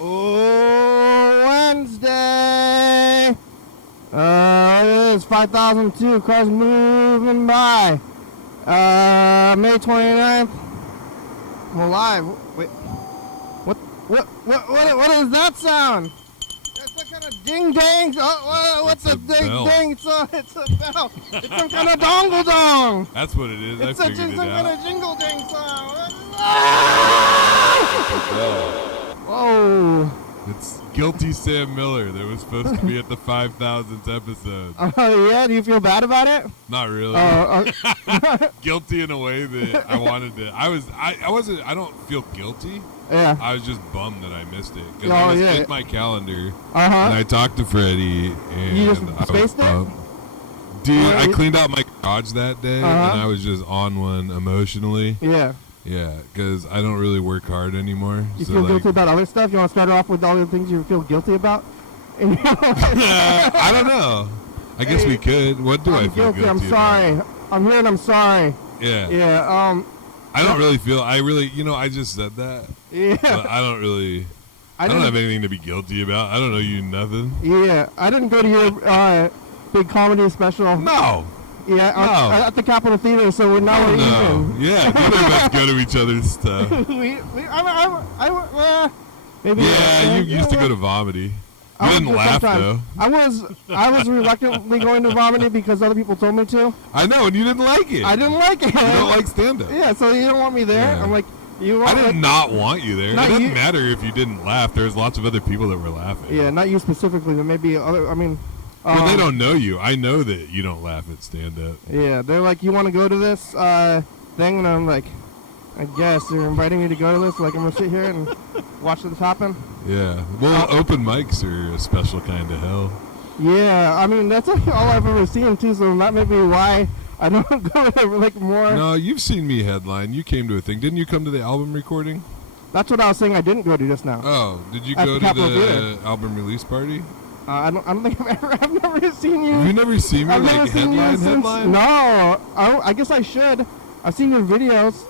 Oh, Wednesday. It is 5,002 cars moving by. May 29th. We're live. Wait. What is that sound? That's some kind of ding dang. Oh, what's a ding ding? It's a bell. It's some kind of dongle dong. That's what it is. It's I figured it some kind out. of jingle ding sound. It's Whoa. It's Guilty Sam Miller that was supposed to be at the 5,000th episode. Oh, yeah? Do you feel bad about it? Not really. Guilty in a way that I wanted to. I don't feel guilty. Yeah. I was just bummed that I missed it. Because Oh, I was yeah. in my calendar. Uh-huh. And I talked to Freddie. And You just spaced it? Dude, Yeah, I cleaned out my garage that day. Uh-huh. And I was just on one emotionally. Yeah. Yeah, because I don't really work hard anymore. You so feel like, guilty about other stuff? You want to start off with all the things you feel guilty about? I don't know. I guess we could. What do I I'm feel guilty I'm about? sorry. I'm here and I'm sorry. Yeah. Yeah. I don't really feel. I just said that. Yeah. But I don't really. I don't have anything to be guilty about. I don't know you nothing. Yeah. I didn't go to your big comedy special. No. Yeah. No. At the Capitol Theater, so now we're even. Yeah. We don't have to go to each other's stuff. Maybe. Yeah. You used to go to Vomity. You didn't laugh though. I was reluctantly going to Vomity because other people told me to. I know, and you didn't like it. I didn't like it. You don't like stand-up. Yeah, so you don't want me there. Yeah. I'm like, I did not want you there. It Not doesn't you. matter if you didn't laugh. There's lots of other people that were laughing. Yeah, not you specifically, but maybe other. I mean, Well, they don't know you. I know that you don't laugh at stand-up. Yeah, they're like, you want to go to this thing, and I'm like, I guess they're inviting me to go to this. Like, I'm gonna sit here and watch this happen. Yeah. Well, open mics are a special kind of hell. Yeah, I mean that's like all I've ever seen too. So that may be why I don't go to like more. No, you've seen me headline. You came to a thing. Didn't you come to the album recording? That's what I was saying. I didn't go to just now. Oh, did you At go the to Capitol the Theater. album release party? I don't think I've never seen you. You never seen me I've never like seen you headline? since. No, I guess I should. I've seen your videos.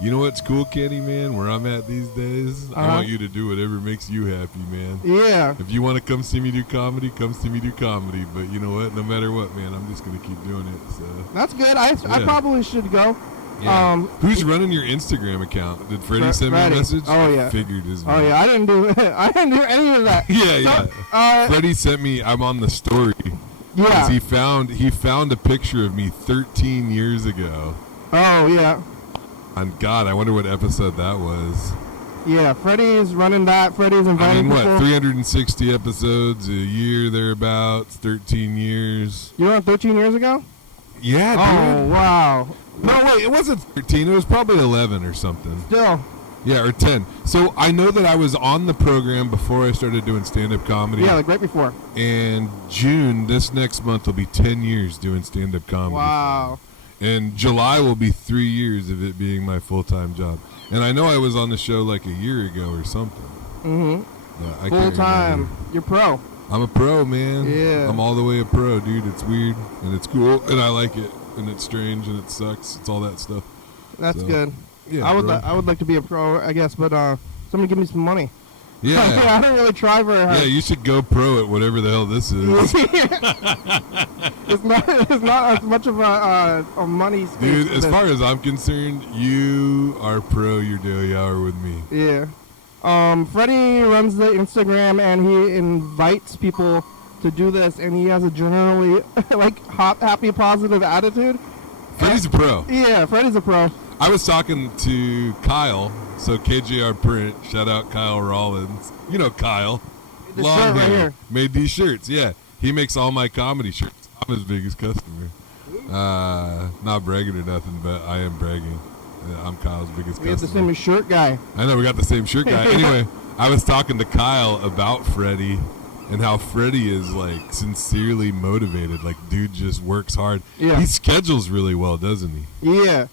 You know what's cool, Candyman? Where I'm at these days, I want you to do whatever makes you happy, man. Yeah. If you want to come see me do comedy, come see me do comedy. But you know what? No matter what, man, I'm just gonna keep doing it. So That's good. I probably should go. yeah. Who's running your Instagram account? Did Freddie send me a message? Oh yeah. I figured his. Oh yeah. I didn't do any of that. Yeah. Freddie sent me. I'm on the story. Yeah. He found a picture of me 13 years ago. Oh yeah. And God, I wonder what episode that was. Yeah, Freddie's running that. Freddie's inviting I mean, people. what, 360 episodes, a year thereabouts, 13 years. You were on 13 years ago? Yeah, dude. Oh, wow. No, wait, it wasn't 13. It was probably 11 or something. Still. Yeah, or 10. So I know that I was on the program before I started doing stand-up comedy. Yeah, like right before. And June, this next month, will be 10 years doing stand-up comedy. Wow. And July will be 3 years of it being my full-time job. And I know I was on the show like a year ago or something. Mm-hmm. I full-time. You're pro. I'm a pro, man. Yeah. I'm all the way a pro, dude. It's weird, and it's cool, and I like it, and it's strange, and it sucks. It's all that stuff. That's good. Yeah, I would like to be a pro, I guess, but somebody give me some money. Yeah. I don't really try very hard. Yeah, you should go pro at whatever the hell this is. It's not as much of a money space. Dude, as far as I'm concerned, you are pro your daily hour with me. Yeah. Freddie runs the Instagram, and he invites people to do this, and he has a generally like happy, positive attitude. Freddie's a pro. Yeah, Freddie's a pro. I was talking to Kyle, so KJR Print, shout out Kyle Rollins. You know Kyle. The shirt right here. Made these shirts, yeah. He makes all my comedy shirts. I'm his biggest customer. Not bragging or nothing, but I am bragging. I'm Kyle's biggest customer. We have the same shirt guy. I know, we got the same shirt guy. Anyway, I was talking to Kyle about Freddie and how Freddie is like sincerely motivated. Like, dude just works hard. Yeah. He schedules really well, doesn't he? Yeah.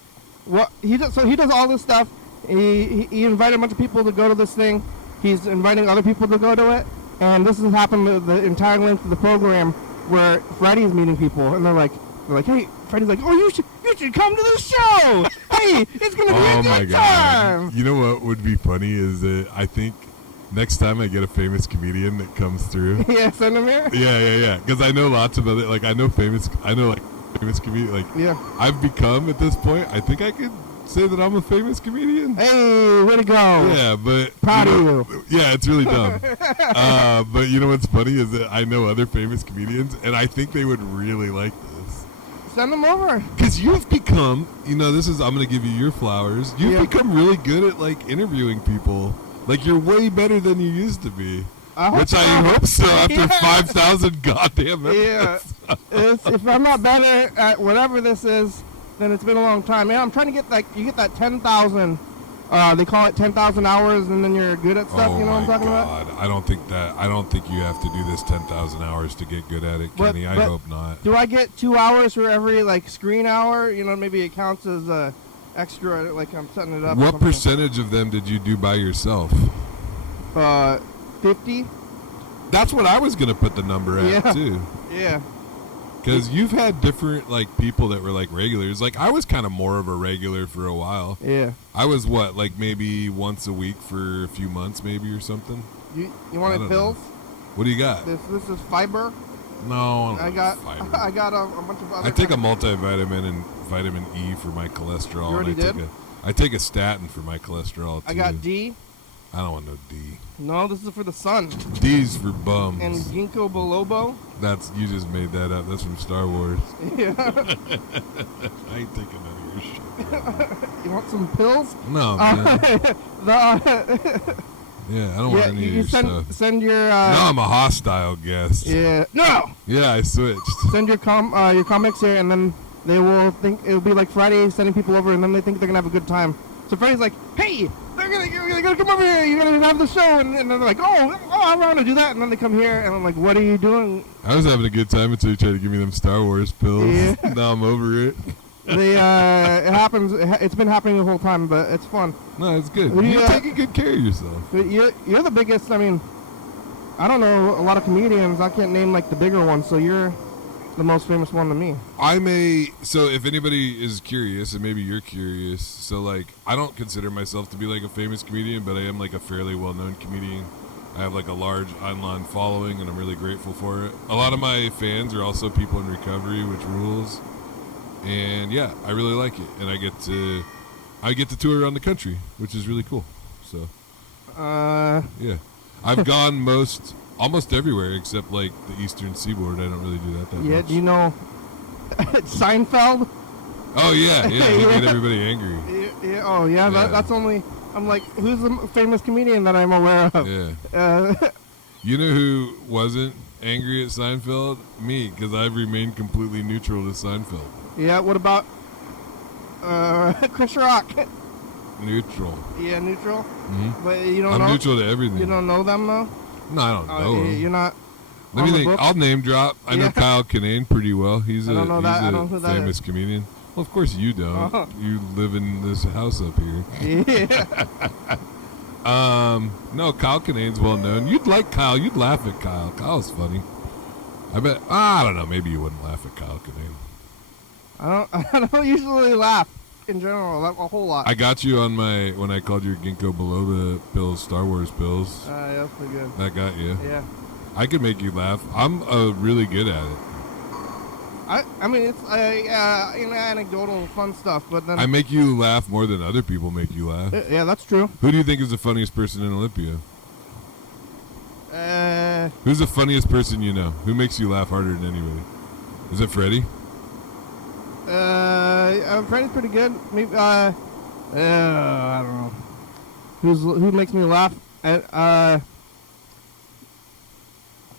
Well, he does all this stuff. He invited a bunch of people to go to this thing. He's inviting other people to go to it. And this has happened the entire length of the program where Freddie's meeting people, and they're like, hey, Freddie's like, oh, you should come to the show. Hey, it's gonna be a good time. You know what would be funny is that I think Next time I get a famous comedian that comes through. Yeah, send him here. Yeah. Because I know lots of other, like, I know famous comedian. Like, Yeah. I've become, at this point, I think I could say that I'm a famous comedian. Hey, way to go. Yeah, but. Proud of you. Yeah, it's really dumb. But you know what's funny is that I know other famous comedians, and I think they would really like this. Send them over. Because you've become, I'm going to give you your flowers. You've become really good at, like, interviewing people. Like, you're way better than you used to be. Which I hope so after 5,000 goddamn episodes. Yeah. If I'm not better at whatever this is, then it's been a long time. Man, I'm trying to get, like, you get that 10,000, they call it 10,000 hours, and then you're good at stuff, you know what I'm talking about? I don't think you have to do this 10,000 hours to get good at it, Kenny. I hope not. Do I get 2 hours for every, like, screen hour? You know, maybe it counts as extra, like I'm setting it up. What percentage of them did you do by yourself? 50. That's what I was going to put the number at, too. Yeah. Because you've had different, like, people that were, like, regulars. Like, I was kind of more of a regular for a while. Yeah. I was, like, maybe once a week for a few months, maybe, or something. You wanted pills? Know. What do you got? This is fiber. No, I got a bunch of other. I take a multivitamin and vitamin E for my cholesterol. You already did? I take a statin for my cholesterol, too. I got D. I don't want no D. No, this is for the sun. D's for bums. And ginkgo biloba. You just made that up. That's from Star Wars. Yeah. I ain't taking none of your shit. You want some pills? No, man. Yeah, I don't want any of your stuff. Send your. No, I'm a hostile guest. Yeah. No. Yeah, I switched. Send your comics here, and then they will think it'll be like Friday, sending people over, and then they think they're gonna have a good time. So Friday's like, hey, you're gonna come over here, you're gonna have the show, and then they're like, oh, I want to do that, and then they come here, and I'm like, what are you doing? I was having a good time until you tried to give me them Star Wars pills. Yeah. Now I'm over it. It happens. It's been happening the whole time, but it's fun. No, it's good. You're taking good care of yourself. You're the biggest. I mean, I don't know a lot of comedians. I can't name like the bigger ones. So you're the most famous one to me. So if anybody is curious, and maybe you're curious, so like I don't consider myself to be like a famous comedian, but I am like a fairly well-known comedian. I have like a large online following, and I'm really grateful for it. A lot of my fans are also people in recovery, which rules. And yeah, I really like it, and I get to tour around the country, which is really cool. So, yeah, I've gone almost everywhere except like the Eastern Seaboard. I don't really do that much. Yeah, do you know Seinfeld? Oh yeah, he made everybody angry. Yeah. Oh yeah, that's only. I'm like, who's the famous comedian that I'm aware of? Yeah. You know who wasn't angry at Seinfeld? Me, because I've remained completely neutral to Seinfeld. Yeah, what about Chris Rock? Neutral. Yeah, neutral? Mm-hmm. But you don't I'm know? I'm neutral to everything. You don't know them, though? No, I don't know them. You're not Let me think. books? I'll name drop. I know Kyle Kinane pretty well. He's a famous comedian. Well, of course you don't. Uh-huh. You live in this house up here. Yeah. No, Kyle Kinane's well known. You'd like Kyle. You'd laugh at Kyle. Kyle's funny. I bet. I don't know. Maybe you wouldn't laugh at Kyle Kinane. I don't usually laugh in general a whole lot. I got you on when I called your ginkgo biloba pills, Star Wars pills. Yeah, that's pretty good. That got you. Yeah. I could make you laugh. I'm really good at it. I mean, it's anecdotal fun stuff, but then I make you laugh more than other people make you laugh. Yeah, that's true. Who do you think is the funniest person in Olympia? Who's the funniest person you know? Who makes you laugh harder than anybody? Is it Freddie? Freddie's pretty good. Maybe I don't know. Who makes me laugh? I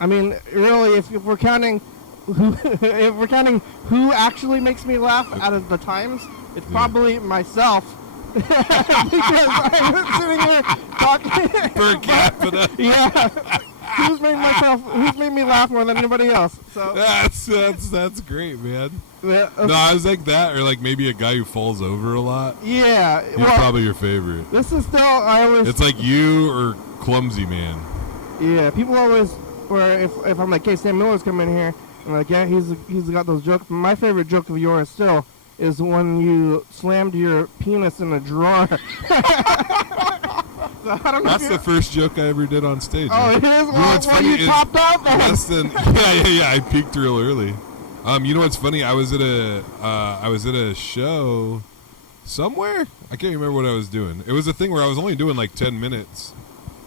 mean, really, if we're counting who actually makes me laugh out of the times, it's probably myself. Because I'm sitting here talking per capita. Yeah. Who's made me laugh more than anybody else? So that's great, man. Yeah, okay. No, I was like that, or like maybe a guy who falls over a lot. Yeah, He's probably your favorite. This is still It's like you or Clumsy Man. Yeah, people always. Or if I'm like, hey, Sam Miller's coming in here, I'm like, yeah, he's got those jokes. My favorite joke of yours still is when you slammed your penis in a drawer. So I don't know. That's the first joke I ever did on stage. Oh, it is? You know what's When funny you is topped out? less than yeah. I peaked real early. You know what's funny? I was at a show somewhere. I can't remember what I was doing. It was a thing where I was only doing like 10 minutes,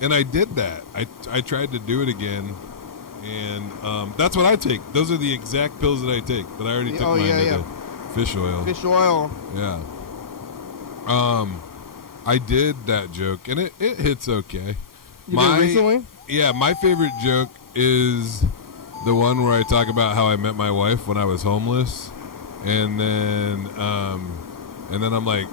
and I did that. I tried to do it again, and that's what I take. Those are the exact pills that I take. But I already took mine to the fish oil. Fish oil. Yeah. I did that joke, and it hits okay. You did recently? Yeah, my favorite joke is the one where I talk about how I met my wife when I was homeless, and then I'm like,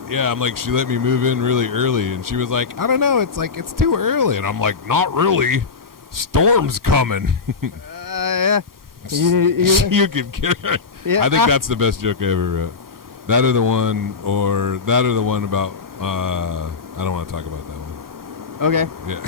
she let me move in really early, and she was like, I don't know, it's too early, and I'm like, not really, storm's coming. Yeah. You can get it. Yeah, I think that's the best joke I ever wrote. That or the one about I don't want to talk about that one. Okay. Yeah.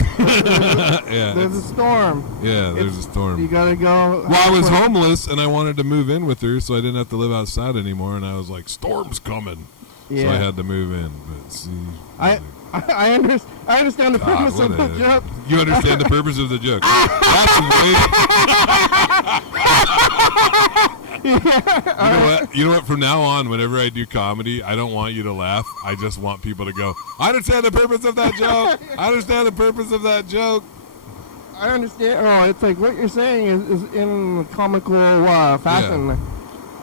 Yeah. There's a storm. Yeah, there's a storm. You gotta go. Well, I was homeless and I wanted to move in with her so I didn't have to live outside anymore, and I was like, storm's coming. Yeah. So I had to move in. But see, I understand the purpose of the joke. You understand the purpose of the joke. That's way. You know what? From now on, whenever I do comedy, I don't want you to laugh. I just want people to go, I understand the purpose of that joke. I understand the purpose of that joke. I understand. Oh, it's like what you're saying is in comical fashion. Yeah.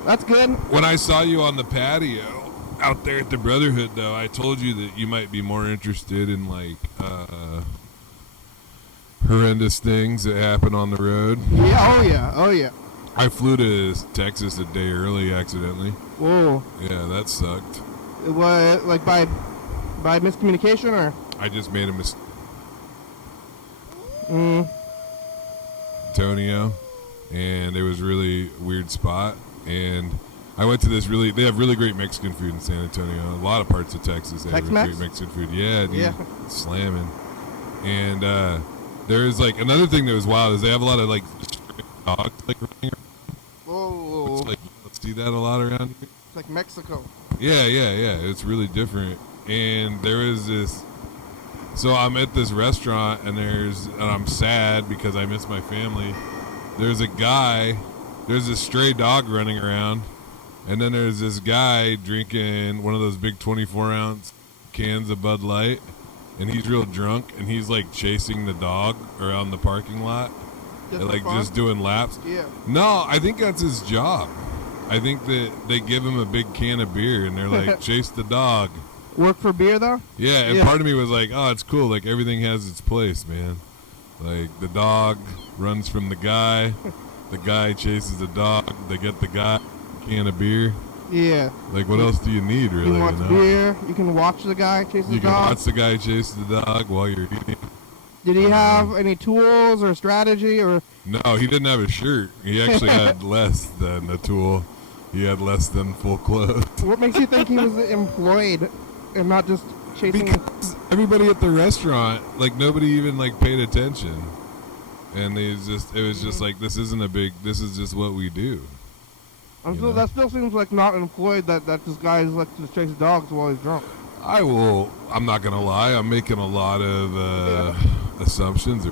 That's good. When I saw you on the patio out there at the Brotherhood, though, I told you that you might be more interested in like horrendous things that happen on the road. Yeah. Oh yeah. I flew to Texas a day early accidentally. Whoa. Yeah, that sucked. What, like by miscommunication, or? I just made a mistake. Antonio, and it was a really weird spot, and I went to this they have really great Mexican food in San Antonio. A lot of parts of Texas have great Mexican food. Yeah, dude, yeah. Slamming. And there is like another thing that was wild is they have a lot of like dogs like running around. Whoa. It's like, let's see that a lot around here. It's like Mexico. Yeah. It's really different. And there is this. So I'm at this restaurant, and I'm sad because I miss my family. There's a stray dog running around, and then there's this guy drinking one of those big 24-ounce cans of Bud Light, and he's real drunk, and he's like chasing the dog around the parking lot. Just doing laps. Yeah. No, I think that's his job. I think that they give him a big can of beer and they're like, chase the dog. Work for beer though? Yeah, and part of me was like, oh, it's cool. Like everything has its place, man. Like the dog runs from the guy chases the dog. They get the guy a can of beer. Yeah. Like what else do you need, really? You want beer. You can watch the guy chase the dog. You can watch the guy chase the dog while you're eating. Did he have any tools or strategy or? No, he didn't have a shirt. He actually had less than a tool. He had less than full clothes. What makes you think he was employed and not just chasing? Because everybody at the restaurant, like nobody even like paid attention, and it was just like this is just what we do. That still seems like not employed. That this guy is like to chase dogs while he's drunk. I'm not gonna lie. I'm making a lot of assumptions.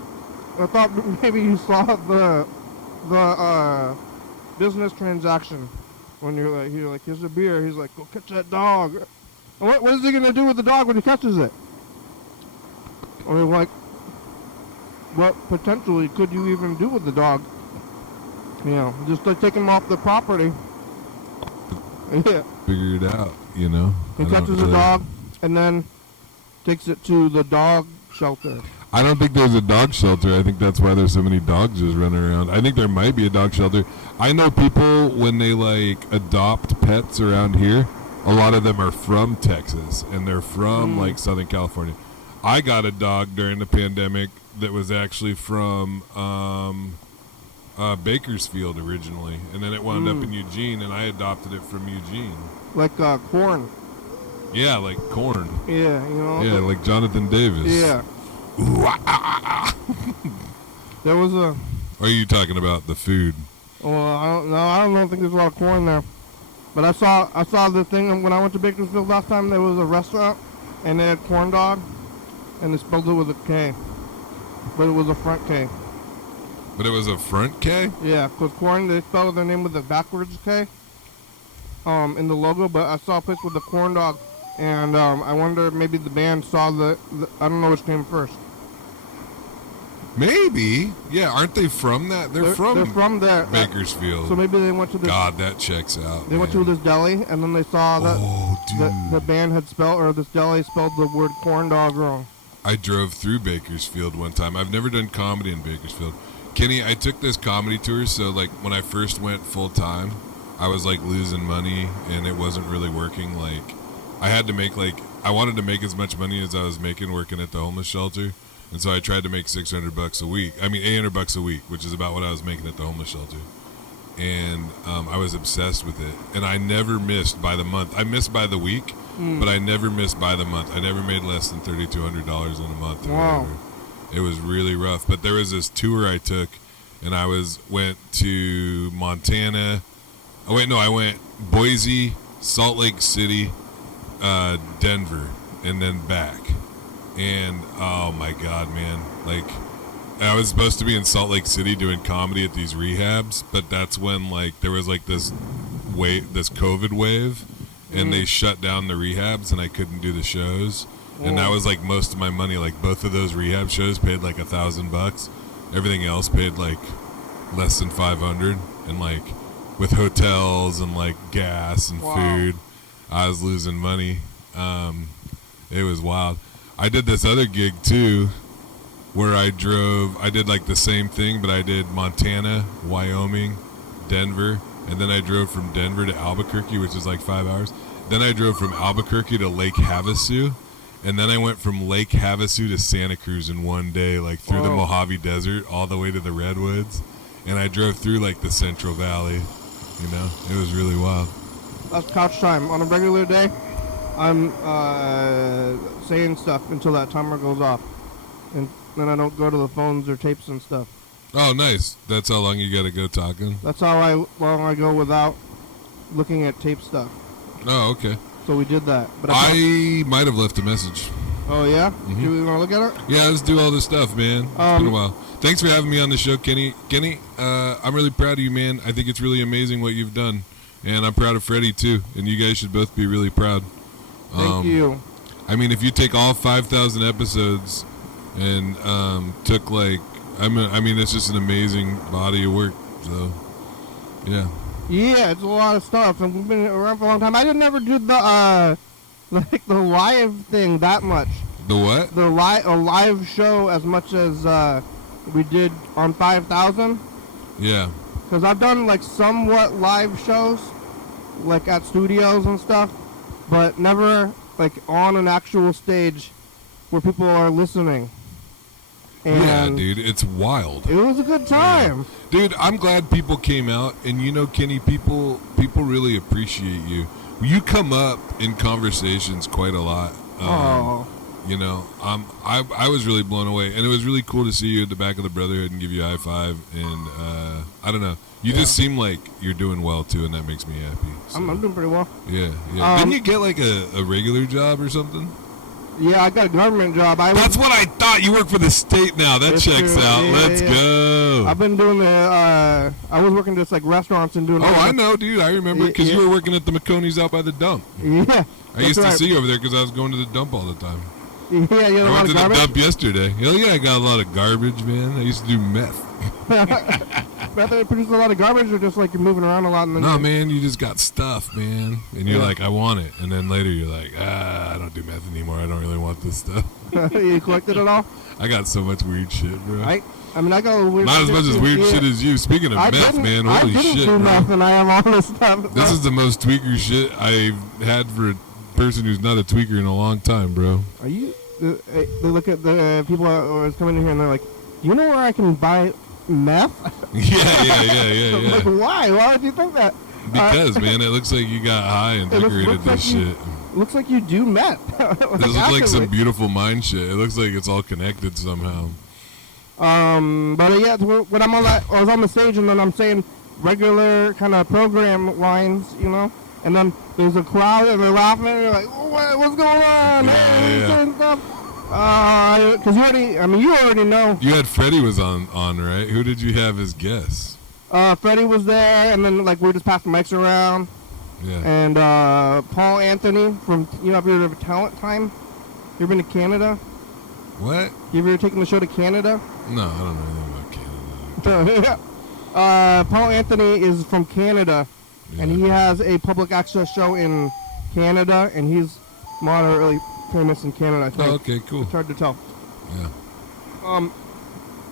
I thought maybe you saw the business transaction when you're like, here's a beer. He's like, go catch that dog. And what is he gonna do with the dog when he catches it? I mean, like, what potentially could you even do with the dog? You know, just like take him off the property. Yeah. Figure it out. You know. He catches a dog and then takes it to the dog shelter. I don't think there's a dog shelter. I think that's why there's so many dogs just running around. I think there might be a dog shelter. I know people, when they like adopt pets around here, a lot of them are from Texas and they're from like Southern California. I got a dog during the pandemic that was actually from Bakersfield originally, and then it wound up in Eugene, and I adopted it from Eugene. Like corn. Yeah, like corn. Yeah, you know. Yeah, like Jonathan Davis. Yeah. There was a. Or are you talking about the food? Well, I don't think there's a lot of corn there. But I saw the thing when I went to Bakersfield last time. There was a restaurant, and they had corn dog. and they spelled it with a K, but it was a front K. But it was a front K? Yeah, because corn, they spelled their name with a backwards K in the logo, but I saw a place with a corn dog, and I wonder if maybe the band saw the I don't know which came first. Maybe. Yeah, aren't they from that? They're from there. Bakersfield. So maybe they went to this. God, that checks out. They went to this deli, and then they saw that the band had spelled, or this deli spelled the word corn dog wrong. I drove through Bakersfield one time. I've never done comedy in Bakersfield. Kenny, I took this comedy tour, so like when I first went full time, I was like losing money and it wasn't really working. Like I had to make I wanted to make as much money as I was making working at the homeless shelter, and so I tried to make $600 a week. I mean $800 a week, which is about what I was making at the homeless shelter. And I was obsessed with it, and I never missed by the month. I missed by the week, but I never missed by the month. I never made less than $3,200 in a month. Wow. Whatever. It was really rough. But there was this tour I took, and I went to Montana. Oh wait, no, I went Boise, Salt Lake City, Denver, and then back. And oh my God, man! Like I was supposed to be in Salt Lake City doing comedy at these rehabs, but that's when like there was like this COVID wave, and they shut down the rehabs, and I couldn't do the shows. And that was like most of my money. Like both of those rehab shows paid like $1,000. Everything else paid like less than 500. And like with hotels and like gas and food, I was losing money. It was wild. I did this other gig too, where I did like the same thing, but I did Montana, Wyoming, Denver, and then I drove from Denver to Albuquerque, which is like 5 hours. Then I drove from Albuquerque to Lake Havasu. And then I went from Lake Havasu to Santa Cruz in one day, like through the Mojave Desert all the way to the Redwoods. And I drove through like the Central Valley, you know? It was really wild. That's couch time. On a regular day, I'm saying stuff until that timer goes off. And then I don't go to the phones or tapes and stuff. Oh, nice. That's how long you got to go talking? That's how long I go without looking at tape stuff. Oh, okay. So we did that. But I might have left a message. Oh, yeah? Mm-hmm. Do we want to look at it? Yeah, let's do all this stuff, man. It's been a while. Thanks for having me on the show, Kenny. Kenny, I'm really proud of you, man. I think it's really amazing what you've done. And I'm proud of Freddie, too. And you guys should both be really proud. Thank you. I mean, if you take all 5,000 episodes and took like... I mean, it's just an amazing body of work. So, yeah. Yeah, it's a lot of stuff, and we've been around for a long time. I didn't ever do the live thing that much. The what? A live show as much as we did on 5,000. Yeah. Because I've done like somewhat live shows, like at studios and stuff, but never like on an actual stage where people are listening. And yeah, dude, it's wild. It was a good time. Dude, I'm glad people came out, and you know, Kenny, people really appreciate you. You come up in conversations quite a lot. You know, I was really blown away, and it was really cool to see you at the back of the Brotherhood and give you a high five. And I don't know, you just seem like you're doing well too, and that makes me happy. So. I'm doing pretty well. Yeah. Didn't you get like a regular job or something? Yeah, I got a government job. That's what I thought. You work for the state now. That checks out. Yeah, Let's go. I've been doing I was working just like restaurants and doing. Oh, I know, dude. I remember because you were working at the McConey's out by the dump. Yeah. I used to see you over there because I was going to the dump all the time. Yeah, you I went to the dump yesterday. Hell yeah, I got a lot of garbage, man. I used to do meth. Meth produces a lot of garbage, or just like you're moving around a lot? No, man, you just got stuff, man. And you're like, I want it. And then later you're like, I don't do meth anymore. I don't really want this stuff. You collected it all? I got so much weird shit, bro. I mean, I got a little weird Not as much as weird shit as you. Speaking of meth, man, holy shit, I didn't do meth, and I am all this stuff. This is the most tweaker shit I've had for a person who's not a tweaker in a long time, bro. Are you... They look at the people who are coming in here, and they're like, do you know where I can buy meth? Yeah. Like, why? Why would you think that? Because, man, it looks like you got high and decorated this shit. Looks like you do meth. This looks like some beautiful mind shit. It looks like it's all connected somehow. But yeah, when I'm on I was on the stage, and then I'm saying regular kind of program lines, you know, and then there's a crowd and they're laughing, and you're like, what's going on? Yeah. Stuff. Because you already know. You had Freddie was on, right? Who did you have as guests? Freddie was there, and then like we were just passing mics around. Yeah. And Paul Anthony from, have you heard of Talent Time? You ever been to Canada? What? You ever taken the show to Canada? No, I don't know anything about Canada. Paul Anthony is from Canada, and he has a public access show in Canada, and he's moderately famous in Canada, I think. Oh, okay, cool. It's hard to tell. Yeah.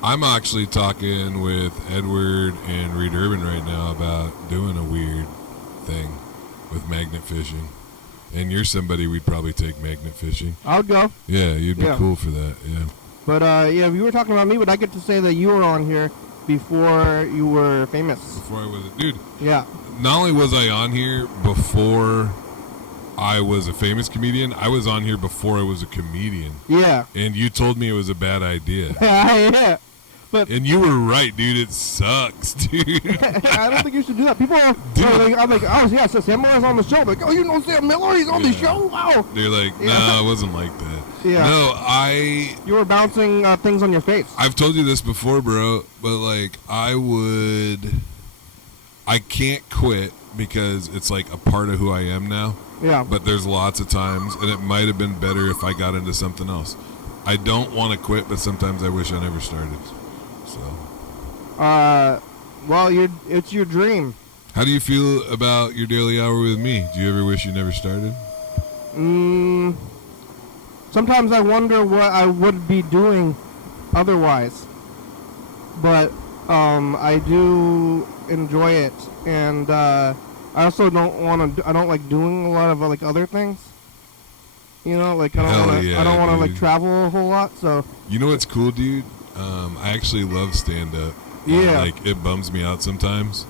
I'm actually talking with Edward and Reed Urban right now about doing a weird thing with magnet fishing. And you're somebody we'd probably take magnet fishing. I would go. Yeah, you'd be cool for that, yeah. But, if you were talking about me, would I get to say that you were on here before you were famous? Before I was dude. Yeah. Not only was I on here before I was a famous comedian, I was on here before I was a comedian. Yeah. And you told me it was a bad idea. Yeah. But and you were right, dude. It sucks, dude. I don't think you should do that. People are like, I'm like, oh, yeah, so Sam Miller's on the show. Like, oh, you know Sam Miller? He's on the show? Wow. They're like, no, it wasn't like that. Yeah. No, You were bouncing things on your face. I've told you this before, bro, but, like, I can't quit because it's, like, a part of who I am now. Yeah. But there's lots of times, and it might have been better if I got into something else. I don't want to quit, but sometimes I wish I never started. So. Well, it's your dream. How do you feel about your daily hour with me? Do you ever wish you never started? Sometimes I wonder what I would be doing otherwise. But I do enjoy it, and I also don't like doing a lot of like other things. You know, like I don't want to like travel a whole lot. So you know what's cool, dude? I actually love stand-up. Yeah. Like, it bums me out sometimes,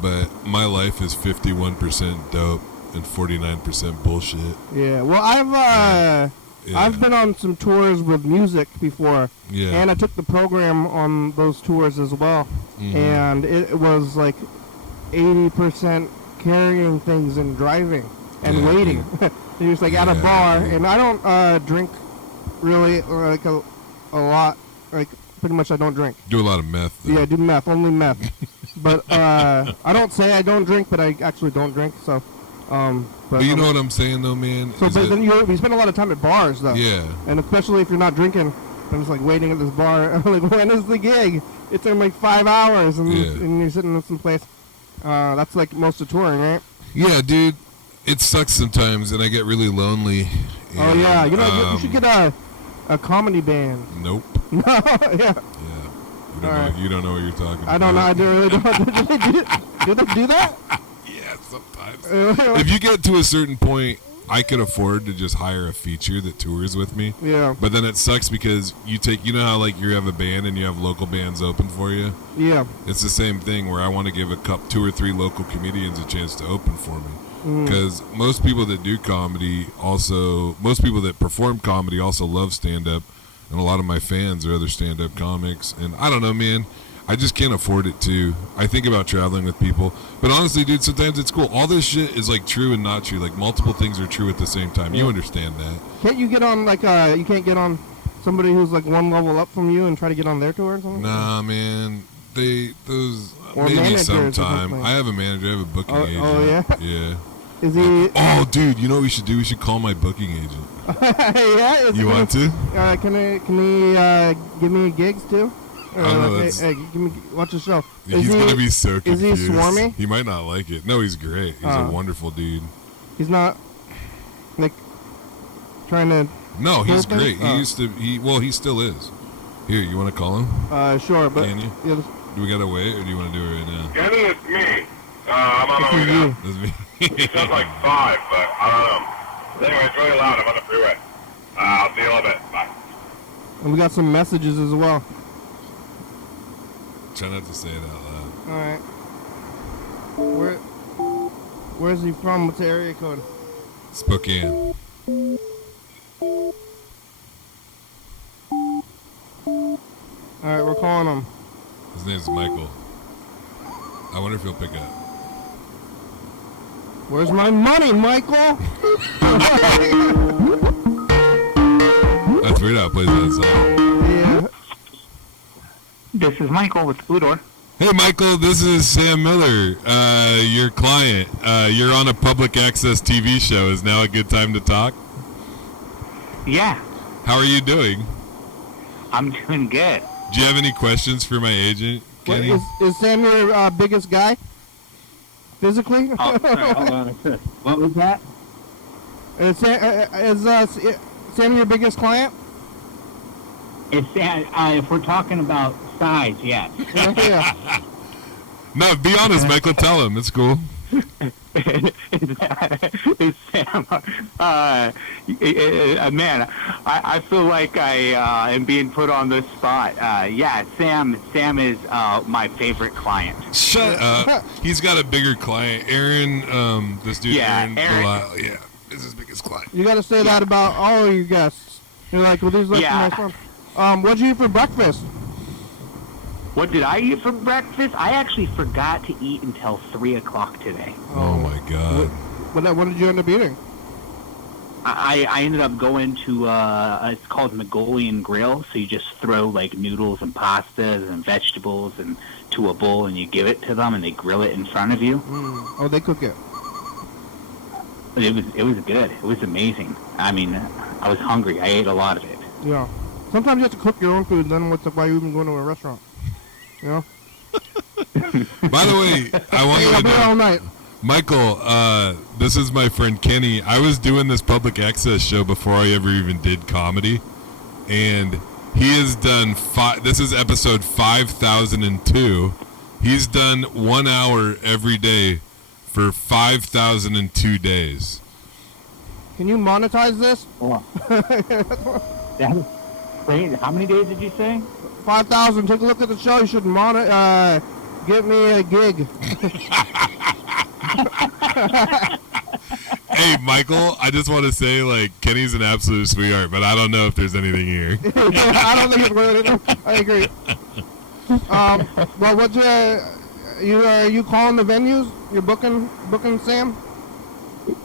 but my life is 51% dope and 49% bullshit. Yeah. Well, I've been on some tours with music before. Yeah. And I took the program on those tours as well. Mm-hmm. And it was like 80% carrying things and driving and waiting. You're just like at a bar, and I don't drink really like a lot. Like pretty much I don't drink. Do a lot of meth, though. Yeah, I do meth, only meth. But I don't say I don't drink, but I actually don't drink. So, but you know what I'm saying, though, man. So, but then you spend a lot of time at bars, though. Yeah. And especially if you're not drinking, I'm just like waiting at this bar. I'm like, when is the gig? It's in like 5 hours, and you're sitting in some place. That's like most of touring, right? Yeah, dude. It sucks sometimes, and I get really lonely. And, yeah, you should get a comedy band. Nope. No, yeah. Yeah. You don't know what you're talking about. I don't know. I really don't. Do they do that? Yeah, sometimes. If you get to a certain point, I could afford to just hire a feature that tours with me. Yeah. But then it sucks because you know how like you have a band and you have local bands open for you? Yeah. It's the same thing where I want to give 2 or 3 local comedians a chance to open for me. Because most people that do comedy most people that perform comedy also love stand-up, and a lot of my fans are other stand-up comics, and I don't know, man, I just can't afford it too. I think about traveling with people, but honestly, dude, sometimes it's cool. All this shit is like true and not true. Like multiple things are true at the same time. You understand that? Can't you get on like you can't get on somebody who's like one level up from you and try to get on their tour or something? Nah, man, or maybe sometime. I have a manager. I have a booking agent. Oh yeah. Yeah. Is he? Oh, dude, you know what we should do? We should call my booking agent. Yeah. You want to? Can he give me gigs too? I don't know. Hey, watch the show. He's gonna be so confused. Is he swarmy? He might not like it. No, he's great. He's a wonderful dude. He's not like trying to. No, he's great. He used to. He still is. Here, you want to call him? Sure, but can you? Yeah, do we gotta wait, or do you want to do it right now? Kenny, it's me. I'm on my way down. That's me. It sounds like 5, but I don't know. Anyway, it's really loud. I'm on the freeway. I'll see you in a little bit. Bye. And we got some messages as well. Try not to say it out loud. All right. Where's he from? What's the area code? Spokane. All right, we're calling him. His name's Michael. I wonder if he'll pick up. Where's my money, Michael? That's It's weird how it plays that song. Yeah. This is Michael with Blue Door. Hey, Michael, this is Sam Miller, your client. You're on a public access TV show. Is now a good time to talk? Yeah, How are you doing? I'm doing good. Do you have any questions for my agent, What, Kenny? is Sam your biggest guy? Physically? Oh, sorry, hold on a sec. What was that? Is Sam your biggest client? If we're talking about size, yes. Yeah. No, be honest, Michael. Tell him. It's cool. It's Sam. Man, I feel like I am being put on the spot. Yeah, Sam is my favorite client. Shut up. He's got a bigger client. Aaron, this dude, Yeah, Aaron. Aaron. Yeah, is his biggest client. You gotta say that about all of your guests. You're like, well, these look Yeah. nice ones. What'd you eat for breakfast? What did I eat for breakfast? I actually forgot to eat until 3 o'clock today. Oh my God. What did you end up eating? I ended up going to it's called Mongolian Grill. So you just throw like noodles and pastas and vegetables and to a bowl, and you give it to them, and they grill it in front of you. Oh, they cook it. It was good. It was amazing. I mean, I was hungry. I ate a lot of it. Yeah. Sometimes you have to cook your own food. Then why you even going to a restaurant? You know. By the way, I want you I'll to be here all know, night. Michael, this is my friend Kenny. I was doing this public access show before I ever even did comedy, and he has done this is episode 5002. He's done 1 hour every day for 5,002 days. Can you monetize this? Oh. That crazy. How many days did you say? 5,000. Take a look at the show. You should get me a gig. Hey, Michael, I just want to say, like, Kenny's an absolute sweetheart, but I don't know if there's anything here. I don't think it's worth it. I agree. Well, what's are you calling the venues? You're booking Sam?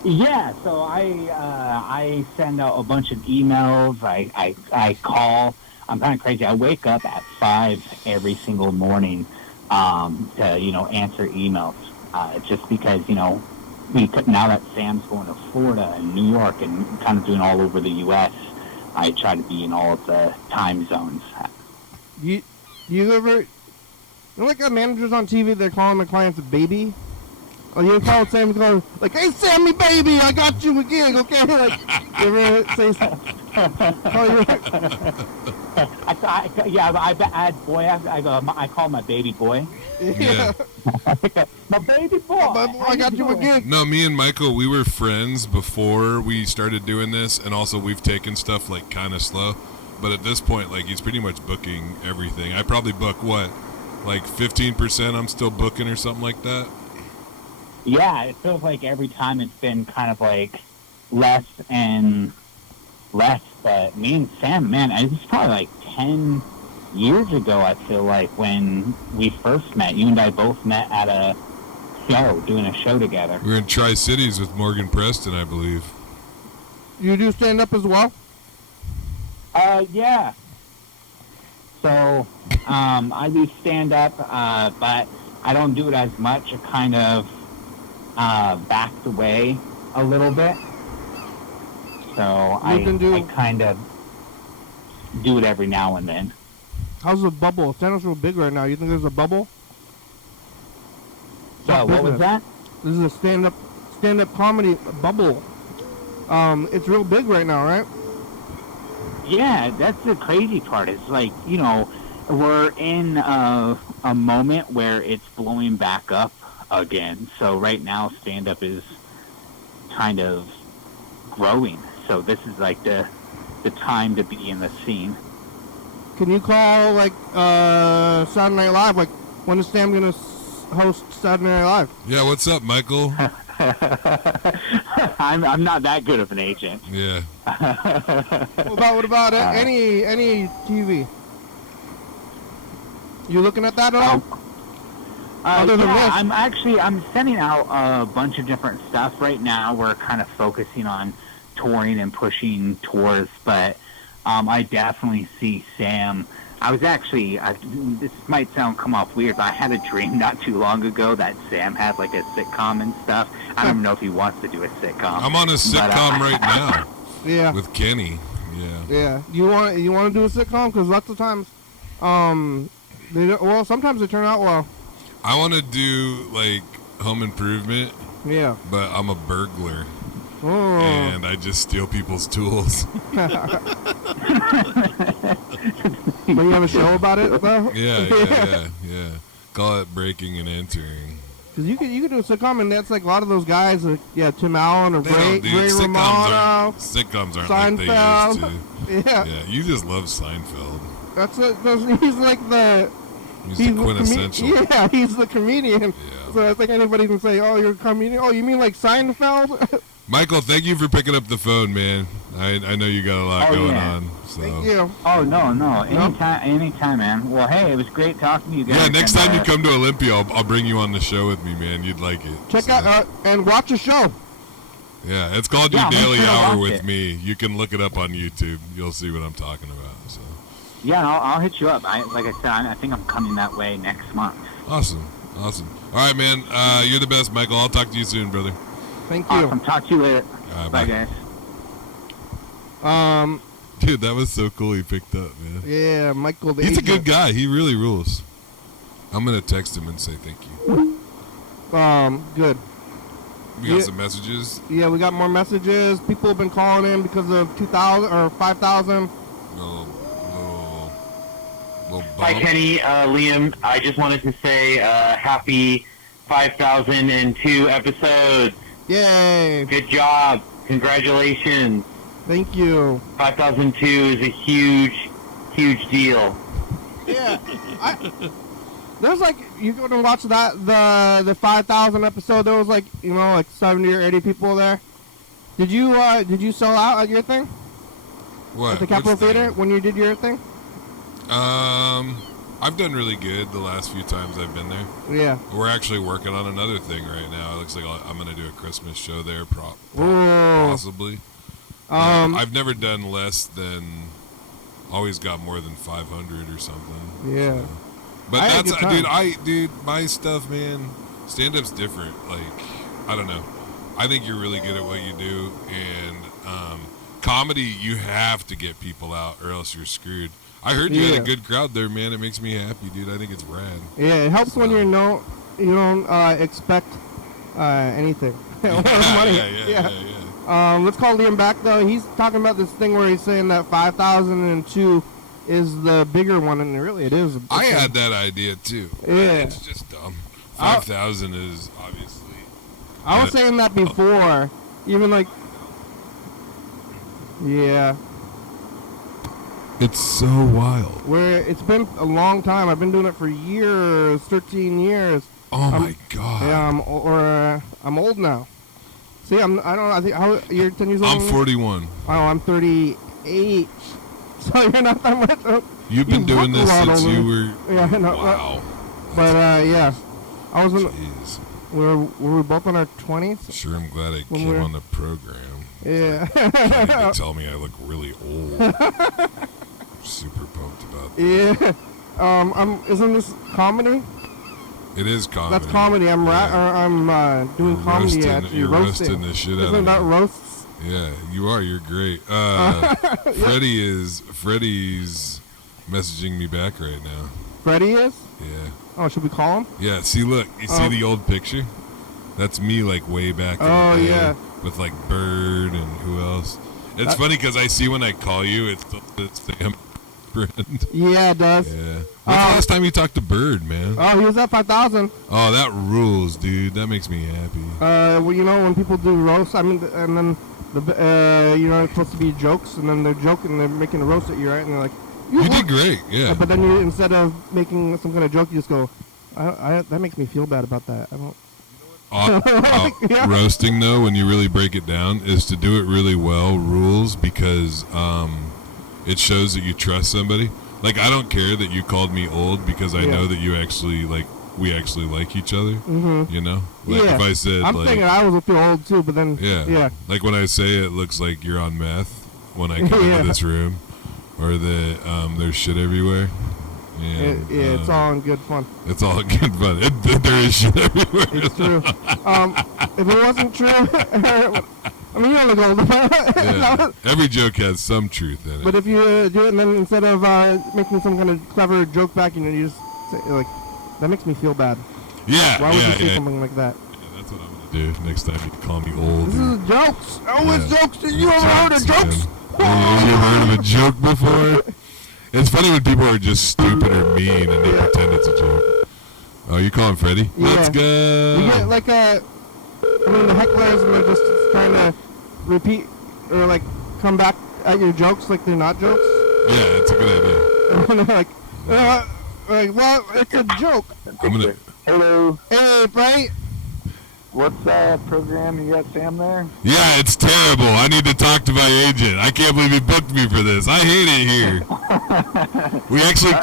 Yeah, so I send out a bunch of emails. I call. I'm kind of crazy. I wake up at 5 every single morning to answer emails. Just because now that Sam's going to Florida and New York and kind of doing all over the U.S., I try to be in all of the time zones. You ever like managers on TV? They're calling their clients a baby. Or you call Sam going like, "Hey, Sammy, baby, I got you a gig, okay?" Like, you ever say something? I call my baby boy. Yeah. My baby boy. I got you a gig. No, me and Michael, we were friends before we started doing this, and also we've taken stuff, like, kind of slow. But at this point, like, he's pretty much booking everything. I probably book, like 15% I'm still booking or something like that? Yeah, it feels like every time it's been kind of like less and less. But me and Sam, man, it was probably like 10 years ago, I feel like, when we first met. You and I both met at a show, doing a show together. We were in Tri-Cities with Morgan Preston, I believe. You do stand up as well? Yeah. So, I do stand up, but I don't do it as much. I kind of backed away a little bit. So I kind of do it every now and then. How's the bubble? Stand-up's real big right now. You think there's a bubble? So what was that? This is a stand-up comedy bubble. It's real big right now, right? Yeah, that's the crazy part. It's like, we're in a moment where it's blowing back up again. So right now, stand-up is kind of growing. So this is like the time to be in the scene. Can you call, like, Saturday Night Live? Like, when is Sam going to host Saturday Night Live? Yeah, what's up, Michael? I'm not that good of an agent. Yeah. What about any TV? You looking at that at all? Other than this? I'm sending out a bunch of different stuff right now. We're kind of focusing on touring and pushing tours, but I definitely see Sam. I was actually, this might come off weird, but I had a dream not too long ago that Sam had like a sitcom and stuff. I don't even know if he wants to do a sitcom. I'm on a sitcom right now. Yeah. With Kenny. Yeah. Yeah. You want to do a sitcom? Because lots of times, sometimes they turn out well. I want to do like Home Improvement. Yeah. But I'm a burglar. Oh. And I just steal people's tools. But you have a show about it, though? Yeah. Call it Breaking and Entering. Because you could do a sitcom, and that's like a lot of those guys, like, Tim Allen or Ray Romano. Sitcoms aren't Seinfeld. like they used to. Yeah. You just love Seinfeld. He's like the... He's the quintessential. He's the comedian. Yeah. So I think anybody can say, oh, you're a comedian. Oh, you mean like Seinfeld? Michael, thank you for picking up the phone, man. I know you got a lot going on. So. Thank you. Oh, no. Anytime, man. Well, hey, it was great talking to you guys. Yeah, next time you come to Olympia, I'll bring you on the show with me, man. You'd like it. Check out and watch the show. Yeah, it's called Your Daily Hour with me. You can look it up on YouTube. You'll see what I'm talking about. So. Yeah, I'll hit you up. Like I said, I think I'm coming that way next month. Awesome. All right, man. You're the best, Michael. I'll talk to you soon, brother. Thank you. Awesome. Talk to you later. Bye, guys. Dude, that was so cool he picked up, man. Yeah, Michael. He's a good guy. He really rules. I'm gonna text him and say thank you. Good. We got some messages. Yeah, we got more messages. People have been calling in because of 2,000 or 5,000. Hi, Kenny, Liam. I just wanted to say happy 5,002 episodes. Yay! Good job. Congratulations. Thank you. 5,002 is a huge, huge deal. Yeah. There's like, you go to watch that, the 5,000 episode, there was like, 70 or 80 people there. Did you sell out at your thing? What? At the Capitol Theater when you did your thing? I've done really good the last few times I've been there. Yeah. We're actually working on another thing right now. It looks like I'm going to do a Christmas show there, possibly. I've never done less than, always got more than 500 or something. Yeah. So. But dude, my stuff, man, stand-up's different. Like, I don't know. I think you're really good at what you do, and comedy, you have to get people out or else you're screwed. I heard you had a good crowd there, man. It makes me happy, dude. I think it's rad. Yeah, it helps when you don't expect anything. Yeah. Let's call Liam back, though. He's talking about this thing where he's saying that 5,002 is the bigger one, and really it is. I had that idea, too. Yeah. It's just dumb. 5,000 is obviously... I was saying that before. Even like... Yeah. It's so wild. It's been a long time. I've been doing it for years, 13 years. Oh my God. Yeah, I'm old now. See, I think you're 10 years old. I'm 41. Oh, I'm 38. So you're not that much. You've been doing this since you were. Yeah, no, wow. But yeah, I was in. Jeez. Were we both in our 20s? Sure, I'm glad I came on the program. Yeah. Trying to tell me I look really old. Super pumped about that. Yeah. Isn't this comedy? It is comedy. That's comedy. I'm doing comedy. You're roasting the shit out of me. Isn't that roasts? Yeah, you are. You're great. Freddie's messaging me back right now. Freddie is? Yeah. Oh, should we call him? Yeah. See, look. You see the old picture? That's me, like way back. In the day, yeah. With like Bird and who else? It's funny because I see when I call you, it's Sam friend. Yeah, it does. Yeah. When's the last time you talked to Bird, man? Oh, he was at 5,000. Oh, that rules, dude. That makes me happy. Well, when people do roasts, and then it's supposed to be jokes, and then they're joking, they're making a roast at you, right? And they're like, you did great, yeah. But then instead of making some kind of joke, you just go, that makes me feel bad about that. I don't. Roasting, though, when you really break it down, is to do it really well, rules, because it shows that you trust somebody. Like, I don't care that you called me old because I know that you actually, we actually like each other, you know? Like, if I said, I'm thinking I was a feel old, too, but then, yeah. Like, when I say it looks like you're on meth when I come into this room, or that there's shit everywhere. And, It's all in good fun. It's all in good fun. There is shit everywhere. It's true. If it wasn't true, I mean, you're only gold. Yeah. Every joke has some truth in it. But if you do it and then instead of making some kind of clever joke back, you just say, like, that makes me feel bad. Yeah. Why would you say something like that? Yeah, that's what I'm gonna do next time you call me old. This is jokes. Oh, it's jokes. You ever heard of jokes? Man. You ever heard of a joke before? It's funny when people are just stupid or mean and they pretend it's a joke. Oh, you calling Freddie? Yeah. Let's go. You get like the hecklers and they're just trying to repeat or like come back at your jokes like they're not jokes. Yeah, it's a good idea. And they're well, it's a joke. I'm gonna. Hello. Hey, Freddie. What's that program? You got Sam there? Yeah, it's terrible. I need to talk to my agent. I can't believe he booked me for this. I hate it here. We actually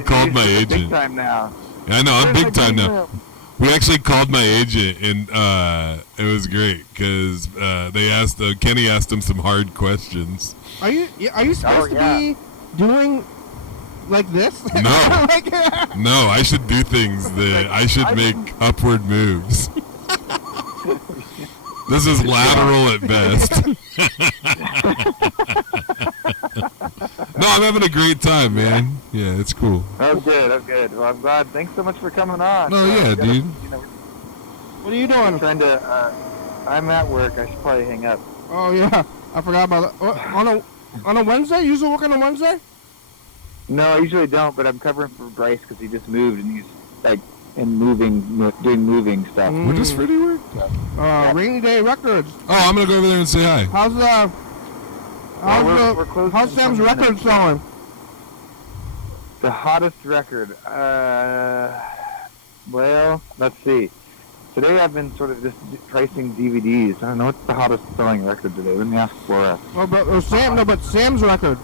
called my agent. Big time now. I know, I'm big time now. We actually called my agent, and it was great because Kenny asked him some hard questions. Are you supposed to be doing like this? No. Like, No, I should do things that I should make upward moves. This is lateral at best. No, I'm having a great time, man. Yeah, it's cool. Oh, good. Oh, good. Well, I'm glad. Thanks so much for coming on. Oh, yeah, dude. what are you doing? I'm at work. I should probably hang up. Oh yeah, I forgot about that. What, on a Wednesday? You usually work on a Wednesday? No, I usually don't, but I'm covering for Bryce because he just moved and he's like doing moving stuff. Where does Freddie work? Rainy Day Records. Oh, I'm gonna go over there and say hi. We're closing how's in Sam's 10 records minutes. going? The hottest record. Well, let's see. Today I've been sort of just pricing DVDs. I don't know what's the hottest selling record today. Let me ask Laura. Oh, but Sam's record.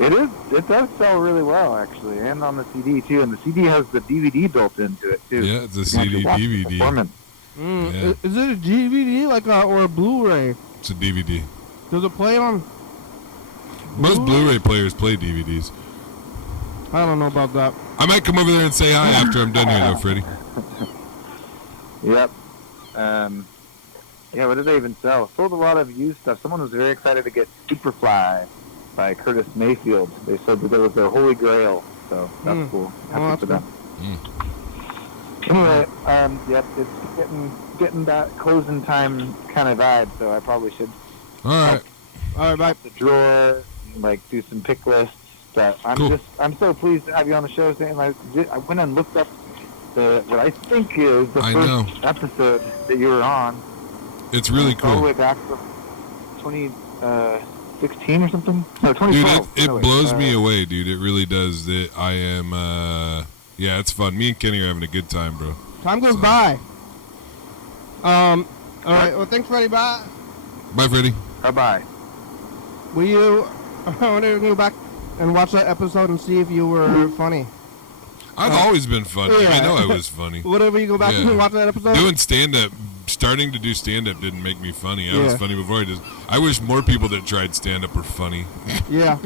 It is. It does sell really well, actually, and on the CD too. And the CD has the DVD built into it too. Yeah, it's a You can actually CD watch the DVD. performance. Yeah. Is it a DVD or a Blu-ray? It's a DVD. Does it play on? Most Blu-ray players play DVDs. I don't know about that. I might come over there and say hi after I'm done here, though, Freddie. Yep. Yeah, what did they even sell? Sold a lot of used stuff. Someone was very excited to get Superfly by Curtis Mayfield. They said that it was their holy grail, so that's cool. Happy for them. Anyway, yep, it's getting that closing time kind of vibe, so I probably should All right. Bye. the drawer, like do some pick lists. But Cool. I'm so pleased to have you on the show, Sam. I went and looked up what I think is the first episode that you were on. It's really All the cool. way back from 2016 or something? No, Dude, 2012. it blows me away, dude. It really does. That I am, yeah, it's fun. Me and Kenny are having a good time, bro. Time goes by. All right. Well, thanks, Freddie. Bye. Bye, Freddie. Bye-bye. Will you? I want to go back and watch that episode and see if you were funny. I've always been funny. Yeah. I know I was funny. Whatever you go back Yeah. and watch that episode. Doing stand-up, starting to do stand-up didn't make me funny. I was Yeah. funny before. I wish more people that tried stand-up were funny. Yeah.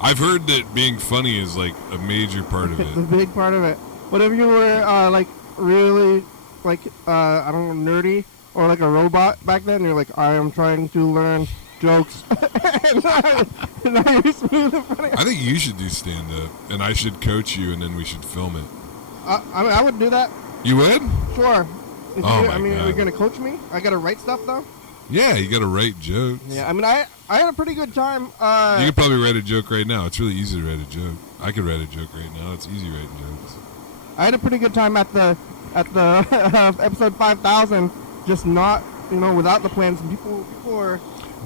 I've heard that being funny is like a major part of It's a it. big part of it. Whatever you were like really like I don't know, nerdy or like a robot back then, you're like, I am trying to learn jokes. and now you're smooth and funny. I think you should do stand-up, and I should coach you, and then we should film it. I mean, I would do that. You would? Sure. If Oh you, my I mean, God. are you gonna coach me? I gotta write stuff though. Yeah, you got to write jokes. Yeah. I mean, I had a pretty good time. You could probably write a joke right now. It's really easy to write a joke. I could write a joke right now. It's easy writing jokes. I had a pretty good time at the episode 5,000. Just not, without the plans. And people were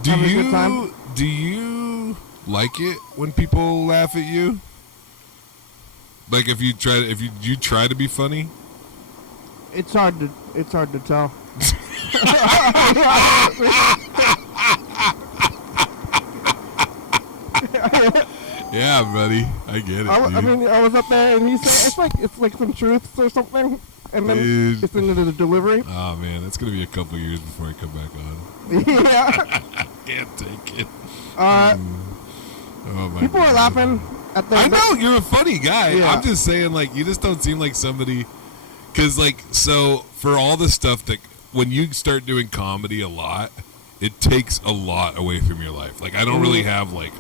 having a good time. Do you like it when people laugh at you? Like if you try to be funny? It's hard to tell. Yeah, buddy. I get it. I dude. mean, I was up there and he said it's like some truths or something, and then Dude. it's into the delivery. Oh man, it's gonna be a couple years before I come back on. Yeah. can't take it. Uh, Oh my people God. are laughing at the. I know you're a funny guy. Yeah. I'm just saying, like, you just don't seem like somebody. Because, like, so for all the stuff that when you start doing comedy a lot, it takes a lot away from your life. Like, I don't really have like,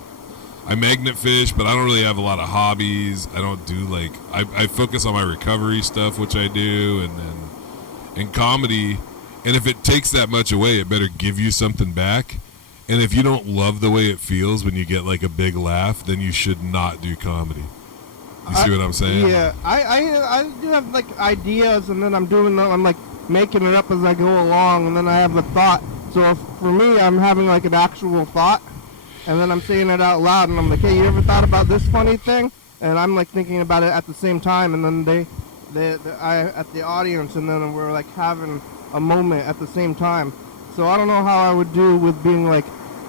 I magnet fish, but I don't really have a lot of hobbies. I don't do like, I focus on my recovery stuff, which I do, and then in comedy. And if it takes that much away, it better give you something back. And if you don't love the way it feels when you get like a big laugh, then you should not do comedy. You see what I'm saying? Yeah, I do have like ideas, and then I'm like making it up as I go along, and then I have a thought. So for me, I'm having like an actual thought, and then I'm saying it out loud, and I'm like, hey, you ever thought about this funny thing? And I'm like thinking about it at the same time, and then I at the audience, and then we're like having a moment at the same time. So I don't know how I would do with being like,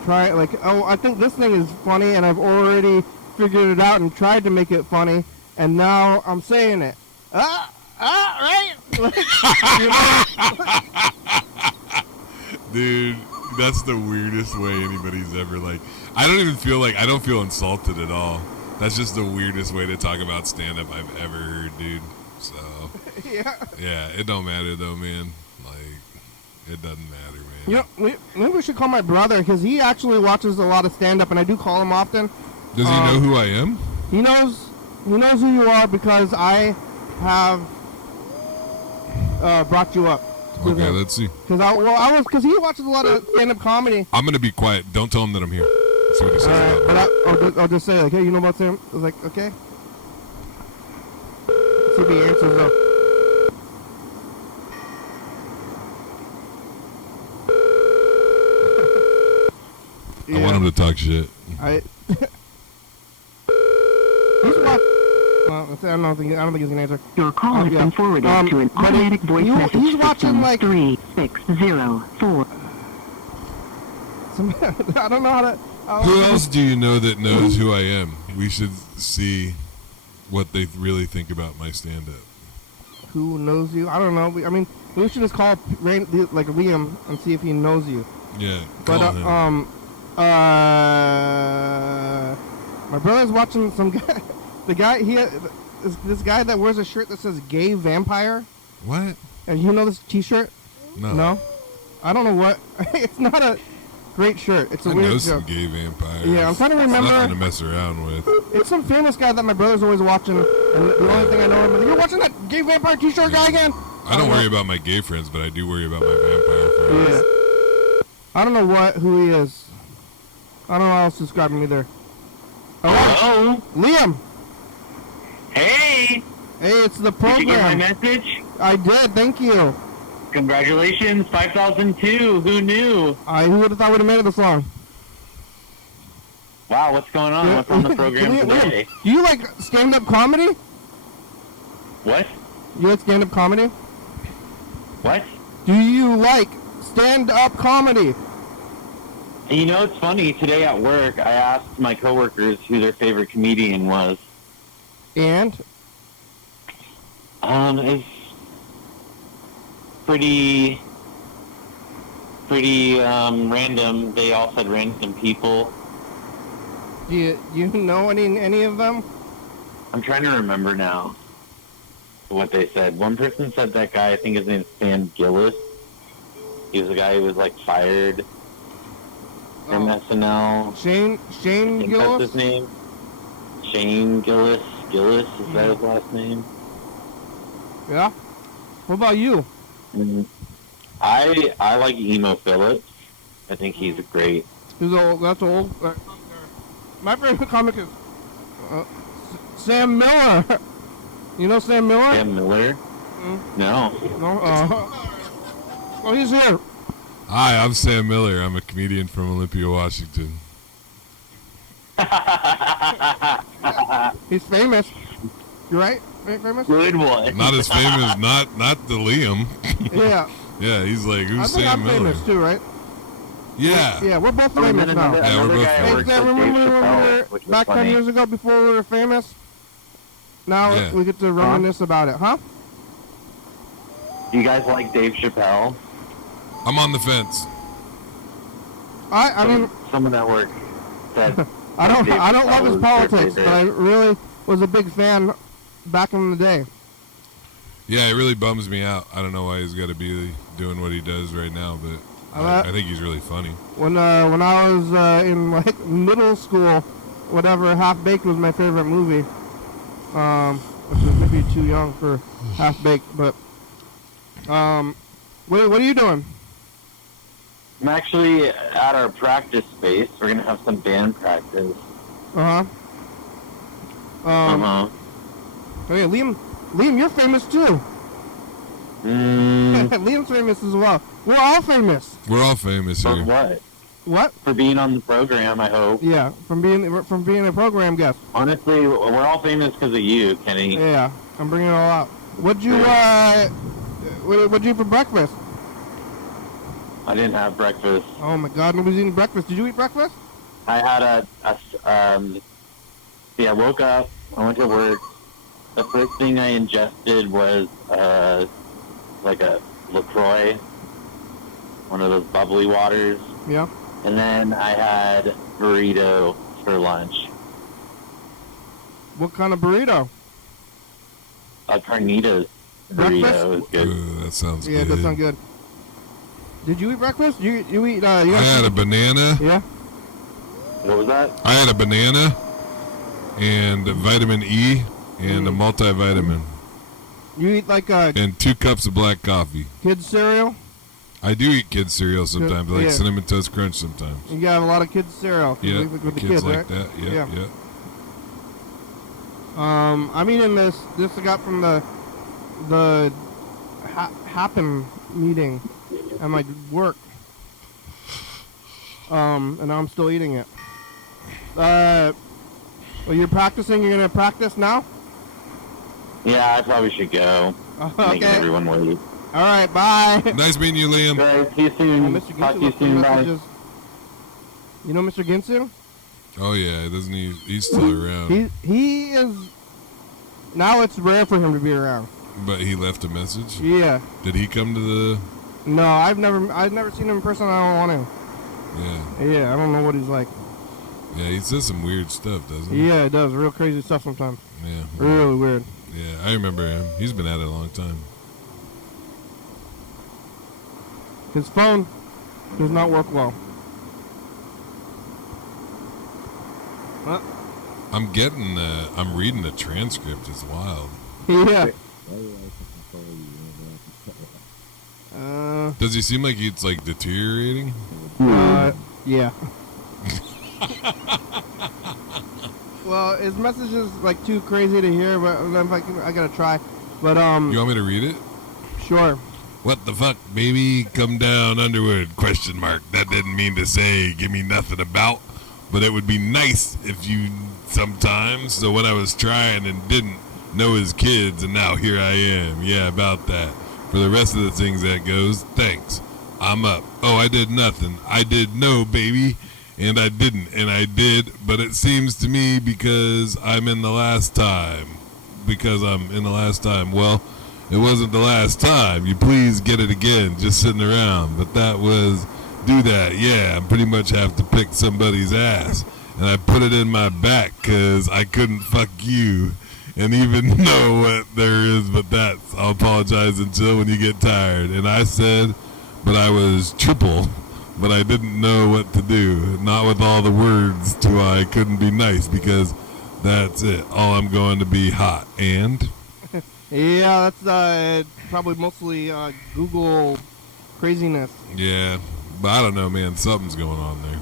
oh, I think this thing is funny, and I've already figured it out and tried to make it funny, and now I'm saying it. Right? Dude, that's the weirdest way anybody's ever like. I don't feel insulted at all. That's just the weirdest way to talk about stand-up I've ever heard, dude. So, yeah, it don't matter though, man. Like, it doesn't matter, man. You know, maybe we should call my brother, because he actually watches a lot of stand-up, and I do call him often. Does he know who I am? He knows who you are because I have brought you up. Okay, let's see. Because he watches a lot of stand-up comedy. I'm gonna be quiet. Don't tell him that I'm here. Let's see what he says. Alright, but I'll just say like, hey, you know about Sam? I was like, okay. See if he answers though. I want him to talk shit. He's I don't think he's gonna answer. Your call has been forwarded to an automatic voice message he's watching system. like 3604. I don't know how to. Who else do you know that knows who I am? We should see what they really think about my stand-up. Who knows you? I don't know. We should just call like Liam and see if he knows you. Yeah, call him. My brother's watching some guy. The guy this guy that wears a shirt that says "Gay Vampire." What? And you know this T-shirt? No. No. I don't know what. It's not a great shirt. It's a I weird know joke. some gay vampires. Yeah, I'm trying to remember. It's nothing to mess around with. It's some famous guy that my brother's always watching, and the only thing I know him is, you're watching that Gay Vampire T-shirt guy again? I don't worry about my gay friends, but I do worry about my vampire friends. Yeah. I don't know who he is. I don't know how else to describe him either. Hello? Liam! Hey! Hey, it's the Did you get my program. message? I did, thank you. Congratulations, 5,002. Who knew? Who would have thought we'd have made it this long? Wow, what's going on? What's on the program Liam, today? do you like stand-up comedy? What? You like stand-up comedy? What? Do you like stand-up comedy? You know, it's funny. Today at work, I asked my coworkers who their favorite comedian was. And? It's pretty random. They all said random people. Do you know any of them? I'm trying to remember now what they said. One person said that guy, I think his name's Sam Gillis. He was a guy who was, like, fired from SNL. Shane I think Gillis? that's his name. Shane Gillis. Gillis, is that his last name? Yeah. What about you? I like Emo Phillips. I think he's great. He's old. That's old. My favorite comic is Sam Miller. You know Sam Miller? Sam Miller? No. No. Well, he's here. Hi, I'm Sam Miller. I'm a comedian from Olympia, Washington. He's famous. You right? Right, famous? Good one. Not as famous, not the Liam. Yeah. Yeah, he's like, I who's think Sam I'm Miller? famous too, right? Yeah. Yeah, we're both Oh, and famous then now. Yeah, we're another both guy famous. works with Dave Remember when we Chappelle, were which was back 10 funny. years ago before we were famous? Now Yeah. we get to reminisce about it, huh? Do you guys like Dave Chappelle? I'm on the fence. I mean, someone at work said I don't Dave love his Chappelle was politics, your but I favorite. really was a big fan back in the day. Yeah, it really bums me out. I don't know why he's got to be doing what he does right now, but I think he's really funny. When I was in like middle school, whatever, Half Baked was my favorite movie. Which was maybe too young for Half Baked, but what are you doing? I'm actually at our practice space. We're gonna have some band practice. Okay, Liam, you're famous too. Liam's famous as well. We're all famous. We're all famous For here. what? What? For being on the program, I hope. Yeah, from being a program guest. Honestly, we're all famous because of you, Kenny. Yeah, I'm bringing it all out. What'd you eat for breakfast? I didn't have breakfast. Oh my God, nobody's eating breakfast. Did you eat breakfast? I had I woke up, I went to work. The first thing I ingested was like a LaCroix, one of those bubbly waters. Yeah. And then I had burrito for lunch. What kind of burrito? A carnitas Breakfast? burrito is good. Ooh, that sounds Yeah, good. that sounds good. Did you eat breakfast? You eat? I had a banana. Yeah. What was that? I had a banana and a vitamin E and a multivitamin You eat like and 2 cups of black coffee. kids cereal? I do eat kids cereal sometimes, like Yeah. Cinnamon Toast Crunch sometimes. You got a lot of kids cereal. Yeah, with the kids like right? that. Yeah, yeah. I'm eating this. This I got from the Happen meeting at my work. And now I'm still eating it. Well, you're practicing. You're gonna practice now. Yeah, I probably should go. Making Okay. everyone wait. All right. Bye. Nice meeting you, Liam. Guys, see you soon. Mr. Talk to Ginsu you left some soon. Bye. messages. You know Mr. Ginsu? Oh yeah, doesn't he? He's still around, He is. Now it's rare for him to be around. but he left a message. Yeah. Did he come to the? No, I've never seen him in person. I don't want Yeah, to. Yeah, I don't know what he's like. yeah. He says some weird stuff, doesn't he? Yeah, it does real crazy stuff sometimes. Yeah. Really weird. Yeah, I remember him. He's been at it a long time. His phone does not work well. What? I'm reading the transcript. It's wild. Yeah. Does he seem like he's like deteriorating? Yeah. Well, his message is like too crazy to hear, but I gotta try. But You want me to read it? sure. What the fuck, baby? Come down, Underwood? Question mark. That didn't mean to say give me nothing about, but it would be nice if you sometimes. So when I was trying and didn't know his kids, and now here I am. Yeah, about that. For the rest of the things that goes, thanks. I'm up. Oh, I did nothing. I did no, baby. And I didn't, and I did, but it seems to me because I'm in the last time. Well, it wasn't the last time. You please get it again, just sitting around. But that was, do that, yeah, I pretty much have to pick somebody's ass. And I put it in my back because I couldn't fuck you and even know what there is but that. I'll apologize until when you get tired. And I said, but I was triple. But I didn't know what to do. Not with all the words to I couldn't be nice because that's it. All I'm going to be hot. And? Yeah, that's probably mostly Google craziness. Yeah. But I don't know, man. Something's going on there.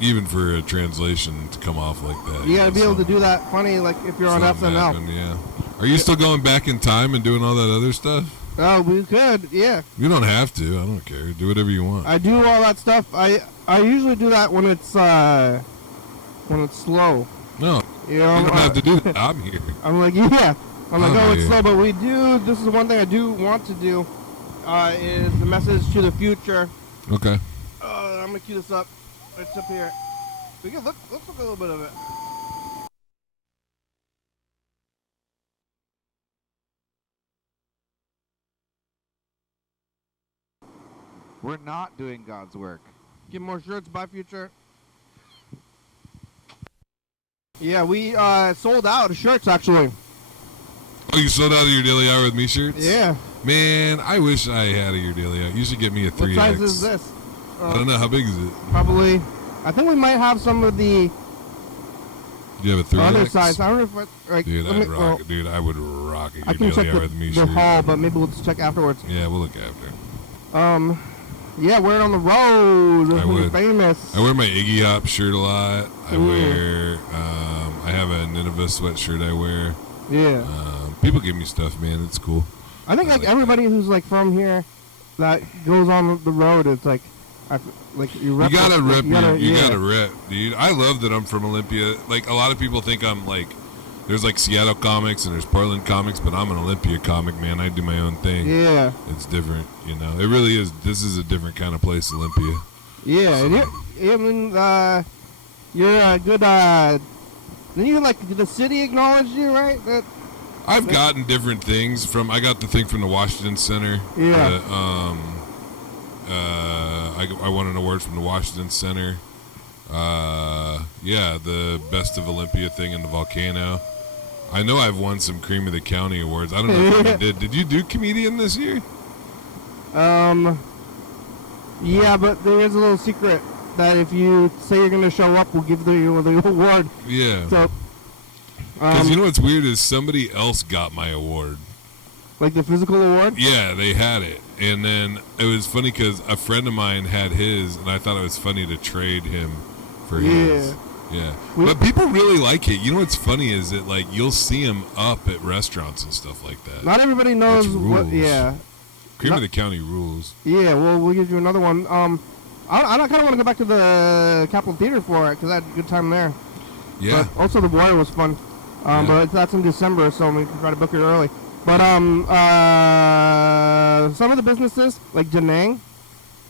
Even for a translation to come off like that. You gotta be able to do that funny, like if you're on something SNL. happened, yeah. Are you still going back in time and doing all that other stuff? Oh, we could, yeah. You don't have to. I don't care. Do whatever you want. I do all that stuff. I usually do that when it's slow. No. You know, You don't have to do that. I'm here. I'm like, yeah. I'm like, oh, it's here. slow, but we do. This is one thing I do want to do. Is the message to the future. Okay. I'm gonna cue this up. It's up here. We can look. Let's look a little bit of it. We're not doing God's work. Get more shirts, buy Future. Yeah, we sold out of shirts actually. Oh, you sold out of your Daily Hour with Me shirts? Yeah. Man, I wish I had a your Daily Hour. You should get me a 3X. What size is this? I don't know. How big is it? Probably. I think we might have some of the Do you have a 3X? other size. I don't know if like. Dude, Dude, I would rock it. I Your can check Daily Hour with Me the shirt. haul, but maybe we'll just check afterwards. Yeah, we'll look after. Yeah, wear it on the road. I would. Famous. I wear my Iggy Hop shirt a lot. I wear. I have a Nineveh sweatshirt I wear. Yeah. People give me stuff, man. It's cool. I think like everybody who's like from here that goes on the road, it's like, you rep. You gotta rep. You yeah. gotta rep, dude. I love that I'm from Olympia. Like a lot of people think I'm like. There's like Seattle comics and there's Portland comics, but I'm an Olympia comic, man. I do my own thing. Yeah. It's different, you know. It really is. This is a different kind of place, Olympia. Yeah, So. and you're a good. Then you like the city acknowledged you, right? I've gotten different things from. I got the thing from the Washington Center. Yeah. I won an award from the Washington Center. Yeah, the Best of Olympia thing in the volcano. I know I've won some Cream of the County awards. I don't know if you did. Did you do comedian this year? Yeah, but there is a little secret that if you say you're going to show up, we'll give you the award. Yeah. So, because you know what's weird is somebody else got my award. Like the physical award? Yeah, they had it. And then it was funny because a friend of mine had his, and I thought it was funny to trade him for his. Yeah. But people really like it. You know what's funny is that, like, you'll see him up at restaurants and stuff like that. Not everybody knows what, yeah. Cream of the County rules. Yeah, well, we'll give you another one. I kind of want to go back to the Capitol Theater for it because I had a good time there. Yeah. But also, the Warrior was fun. But that's in December, so we can try to book it early. But some of the businesses, like Danang,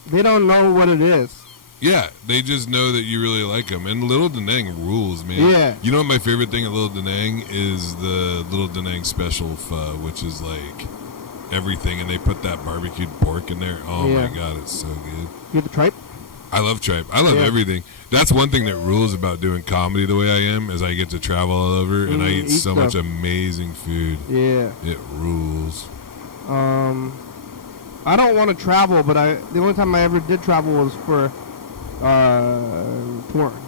they don't know what it is. Yeah, they just know that you really like them. And Little Danang rules, man. Yeah. You know what my favorite thing at Little Danang is? The Little Danang Special Pho, which is like everything. And they put that barbecued pork in there. Oh, Yeah. my God, it's so good. You get the tripe? I love tripe. I love everything. That's one thing that rules about doing comedy the way I am is I get to travel all over and I eat so much amazing food. Yeah. It rules. I don't want to travel, but the only time I ever did travel was for touring.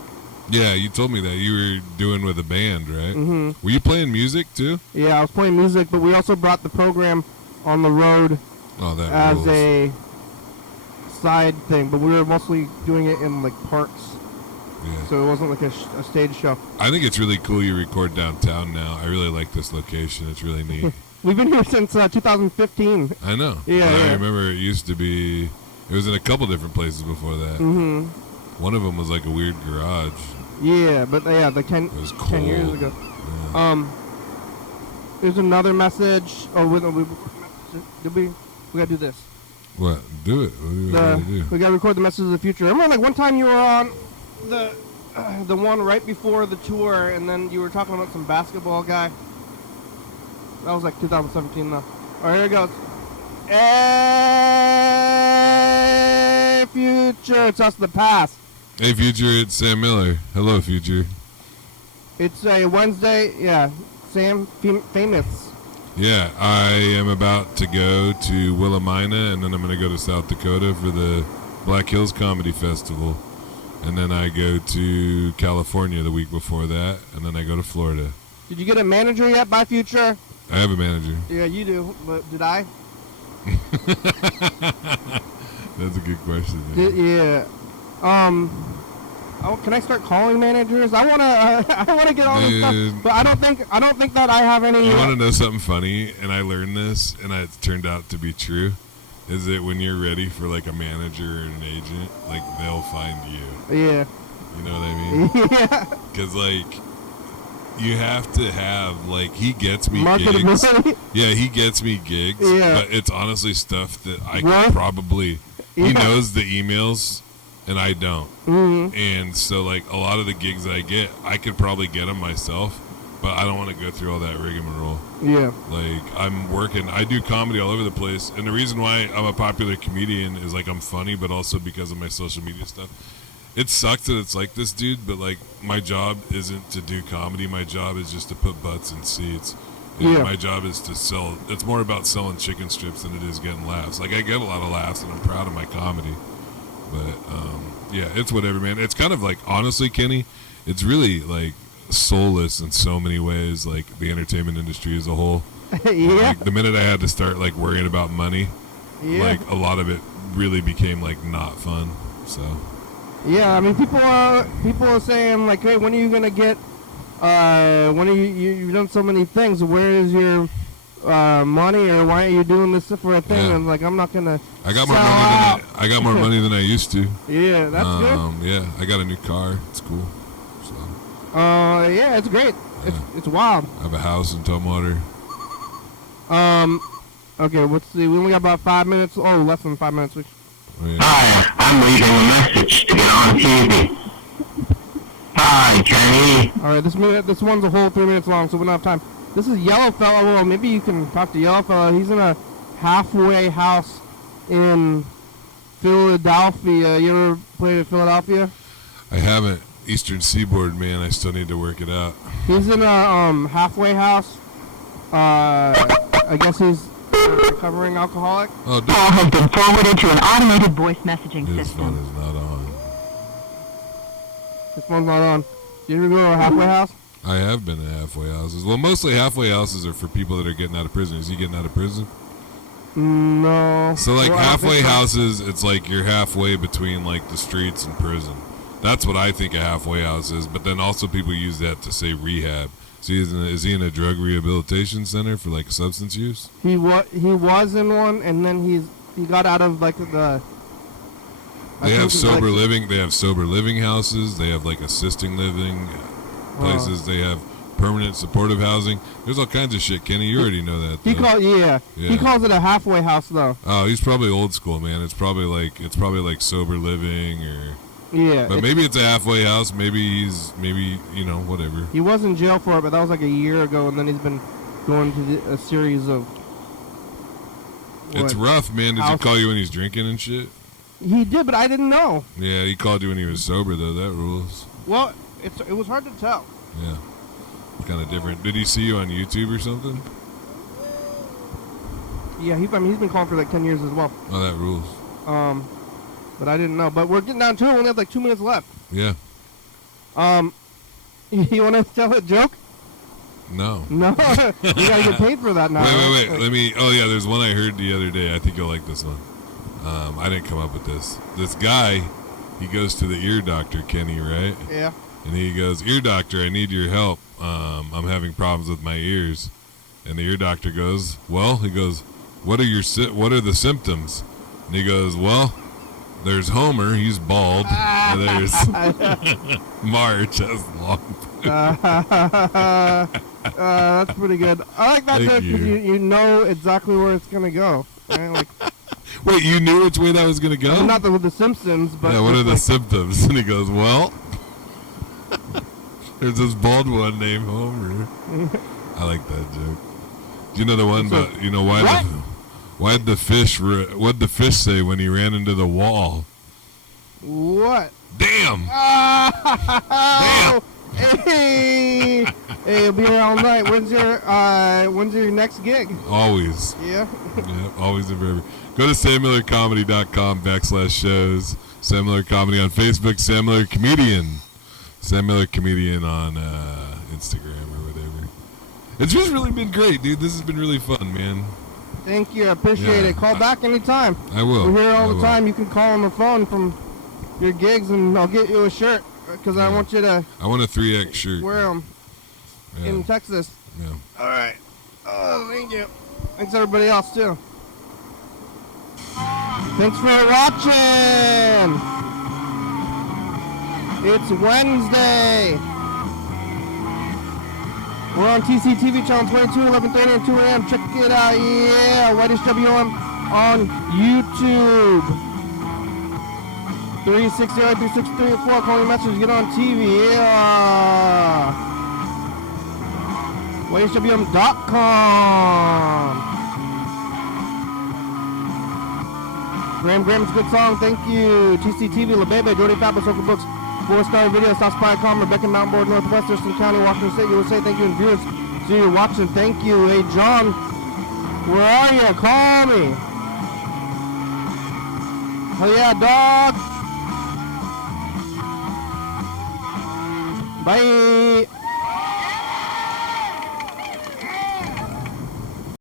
Yeah, you told me that. You were doing with a band, right? Mm-hmm. Were you playing music, too? Yeah, I was playing music, but we also brought the program on the road as rules. a side thing, but we were mostly doing it in, like, parks. Yeah. So it wasn't like a stage show. I think it's really cool you record downtown now. I really like this location. It's really neat. We've been here since 2015. I know. Yeah, I yeah. remember it used to be... It was in a couple different places before that. Mm-hmm. One of them was like a weird garage. Yeah, but like 10 years ago. Yeah. There's another message. Oh, we gotta do this. What? Do it. What do you want to do? We gotta record the message of the future. Remember, like one time you were on the one right before the tour, and then you were talking about some basketball guy. That was like 2017, though. All right, here it goes. Hey, future, it's us, the past. Hey, Future, it's Sam Miller. Hello, Future. It's a Wednesday. Yeah, Sam, famous. Yeah, I am about to go to Willamina, and then I'm going to go to South Dakota for the Black Hills Comedy Festival. And then I go to California the week before that, and then I go to Florida. Did you get a manager yet, by future? I have a manager. Yeah, you do. But did I? That's a good question. Yeah. Can I start calling managers? I wanna get all this stuff, but I don't think that I have any. You want to know something funny? And I learned this, and it turned out to be true. Is that when you're ready for like a manager or an agent, like they'll find you. Yeah. You know what I mean? Yeah. Because like you have to have like he gets me gigs. Yeah, he gets me gigs. Yeah. But it's honestly stuff that I could probably. Yeah. He knows the emails, and I don't. Mm-hmm. And so like a lot of the gigs that I get, I could probably get them myself. but I don't want to go through all that rigmarole. Yeah. Like, I'm working, I do comedy all over the place, and the reason why I'm a popular comedian is, like, I'm funny, but also because of my social media stuff. It sucks that it's like this, dude, but, like, my job isn't to do comedy. My job is just to put butts in seats. And Yeah. my job is to sell. It's more about selling chicken strips than it is getting laughs. Like, I get a lot of laughs, and I'm proud of my comedy. But, yeah, it's whatever, man. It's kind of like, honestly, Kenny, it's really, like, soulless in so many ways, like, the entertainment industry as a whole. Yeah. Like, the minute I had to start, like, worrying about money, Yeah. like, a lot of it really became, like, not fun. So, Yeah, I mean, people are saying, like, hey, when are you going to get, when are you've done so many things, where is your money, or why are you doing this for a thing? Yeah. And, like, I'm not going to I got more money than I got more money than I used to. Yeah, that's good. Yeah, I got a new car. It's cool. So, Yeah, it's great. It's wild. I have a house in Tumwater. Okay, let's see. We only got about 5 minutes. Oh, less than 5 minutes. Oh, yeah. Hi, I'm leaving a message to get on TV. Hi, Kenny. All right, this one's a whole 3 minutes long, so we don't have time. This is Yellowfella. Well, maybe you can talk to Yellowfella. He's in a halfway house in Philadelphia. You ever played at Philadelphia? I haven't. Eastern Seaboard, man. I still need to work it out. He's in a halfway house. I guess he's a recovering alcoholic. Oh, Call has been forwarded to an automated voice messaging this phone system. is not on. This one's not on. You ever go to a halfway house? I have been to halfway houses. Well, mostly halfway houses are for people that are getting out of prison. Is he getting out of prison? No. So, like, Well, I don't think halfway so. houses, it's like you're halfway between, like, the streets and prison. That's what I think a halfway house is. But then also people use that to say rehab. So is he in a drug rehabilitation center for, like, substance use? He was in one, and then he got out of, like, the. I They think have it's sober like- living. They have sober living houses. They have, like, assisting living places. They have permanent supportive housing. There's all kinds of shit, Kenny. You already know that. He though. He Yeah. calls it a halfway house though. Oh, he's probably old school, man. It's probably like sober living, or Yeah. but maybe it's a halfway house. Maybe you know, whatever. He was in jail for it, but that was like a year ago, and then he's been going to a series of. It's what? rough, man. Did he House- call you when he's drinking and shit? He did, but I didn't know. Yeah, he called you when he was sober, though. That rules. Well, it was hard to tell. Yeah, kind of different. Did he see you on YouTube or something? Yeah, he's been calling for like 10 years as well. Oh, that rules. But I didn't know. But we're getting down to it. We only have like 2 minutes left. Yeah. You want to tell a joke? No. No, you gotta get paid for that now. Wait. Like, Let me. Oh yeah, there's one I heard the other day. I think you'll like this one. I didn't come up with this. This guy, he goes to the ear doctor, Kenny, right? Yeah. And he goes, "Ear doctor, I need your help. I'm having problems with my ears." And the ear doctor goes, "Well," he goes, what are the symptoms?" And he goes, "Well, there's Homer, he's bald, and there's Marge, has long." That's pretty good. I like that Thank joke because you. you know exactly where it's gonna go. Right? Like, Wait, you knew which way that was gonna go? not with the Simpsons, but Yeah, what are the like, symptoms? And he goes, "Well, there's this bald one named Homer." I like that joke. Do you know the one about, you know, what'd the fish say when he ran into the wall? what? Damn! Damn! Hey, it'll be here all night. When's your next gig? Always. Yeah. Yeah, always and forever. Go to sammillercomedy.com/shows. Sam Miller Comedy on Facebook. Sam Miller Comedian. Sam Miller Comedian on Instagram or whatever. It's just really been great, dude. This has been really fun, man. Thank you. I appreciate Yeah. it. Call back anytime. I will. We're here all I the will. time. You can call on the phone from your gigs, and I'll get you a shirt because I want you to I want a 3X shirt. wear them Yeah. in Texas. Yeah. All right. Oh, thank you. Thanks everybody else too. Thanks for watching. It's Wednesday. We're on TCTV channel 22, 11:30 and 2 a.m. Check it out. Yeah, YDHWM on YouTube. 360-363-4. Call me a message. Get on TV. Yeah. YDHWM.com. Graham's good song, thank you. TCTV, La Bebe, Jordy Fabulous, Circle Books, 4-star video, South.com, Rebecca Mountain Board, Northwest, Thurston County, Washington State, USA, thank you, and viewers, see you watching, thank you. Hey, John, where are you? Call me. Oh yeah, dog. Bye.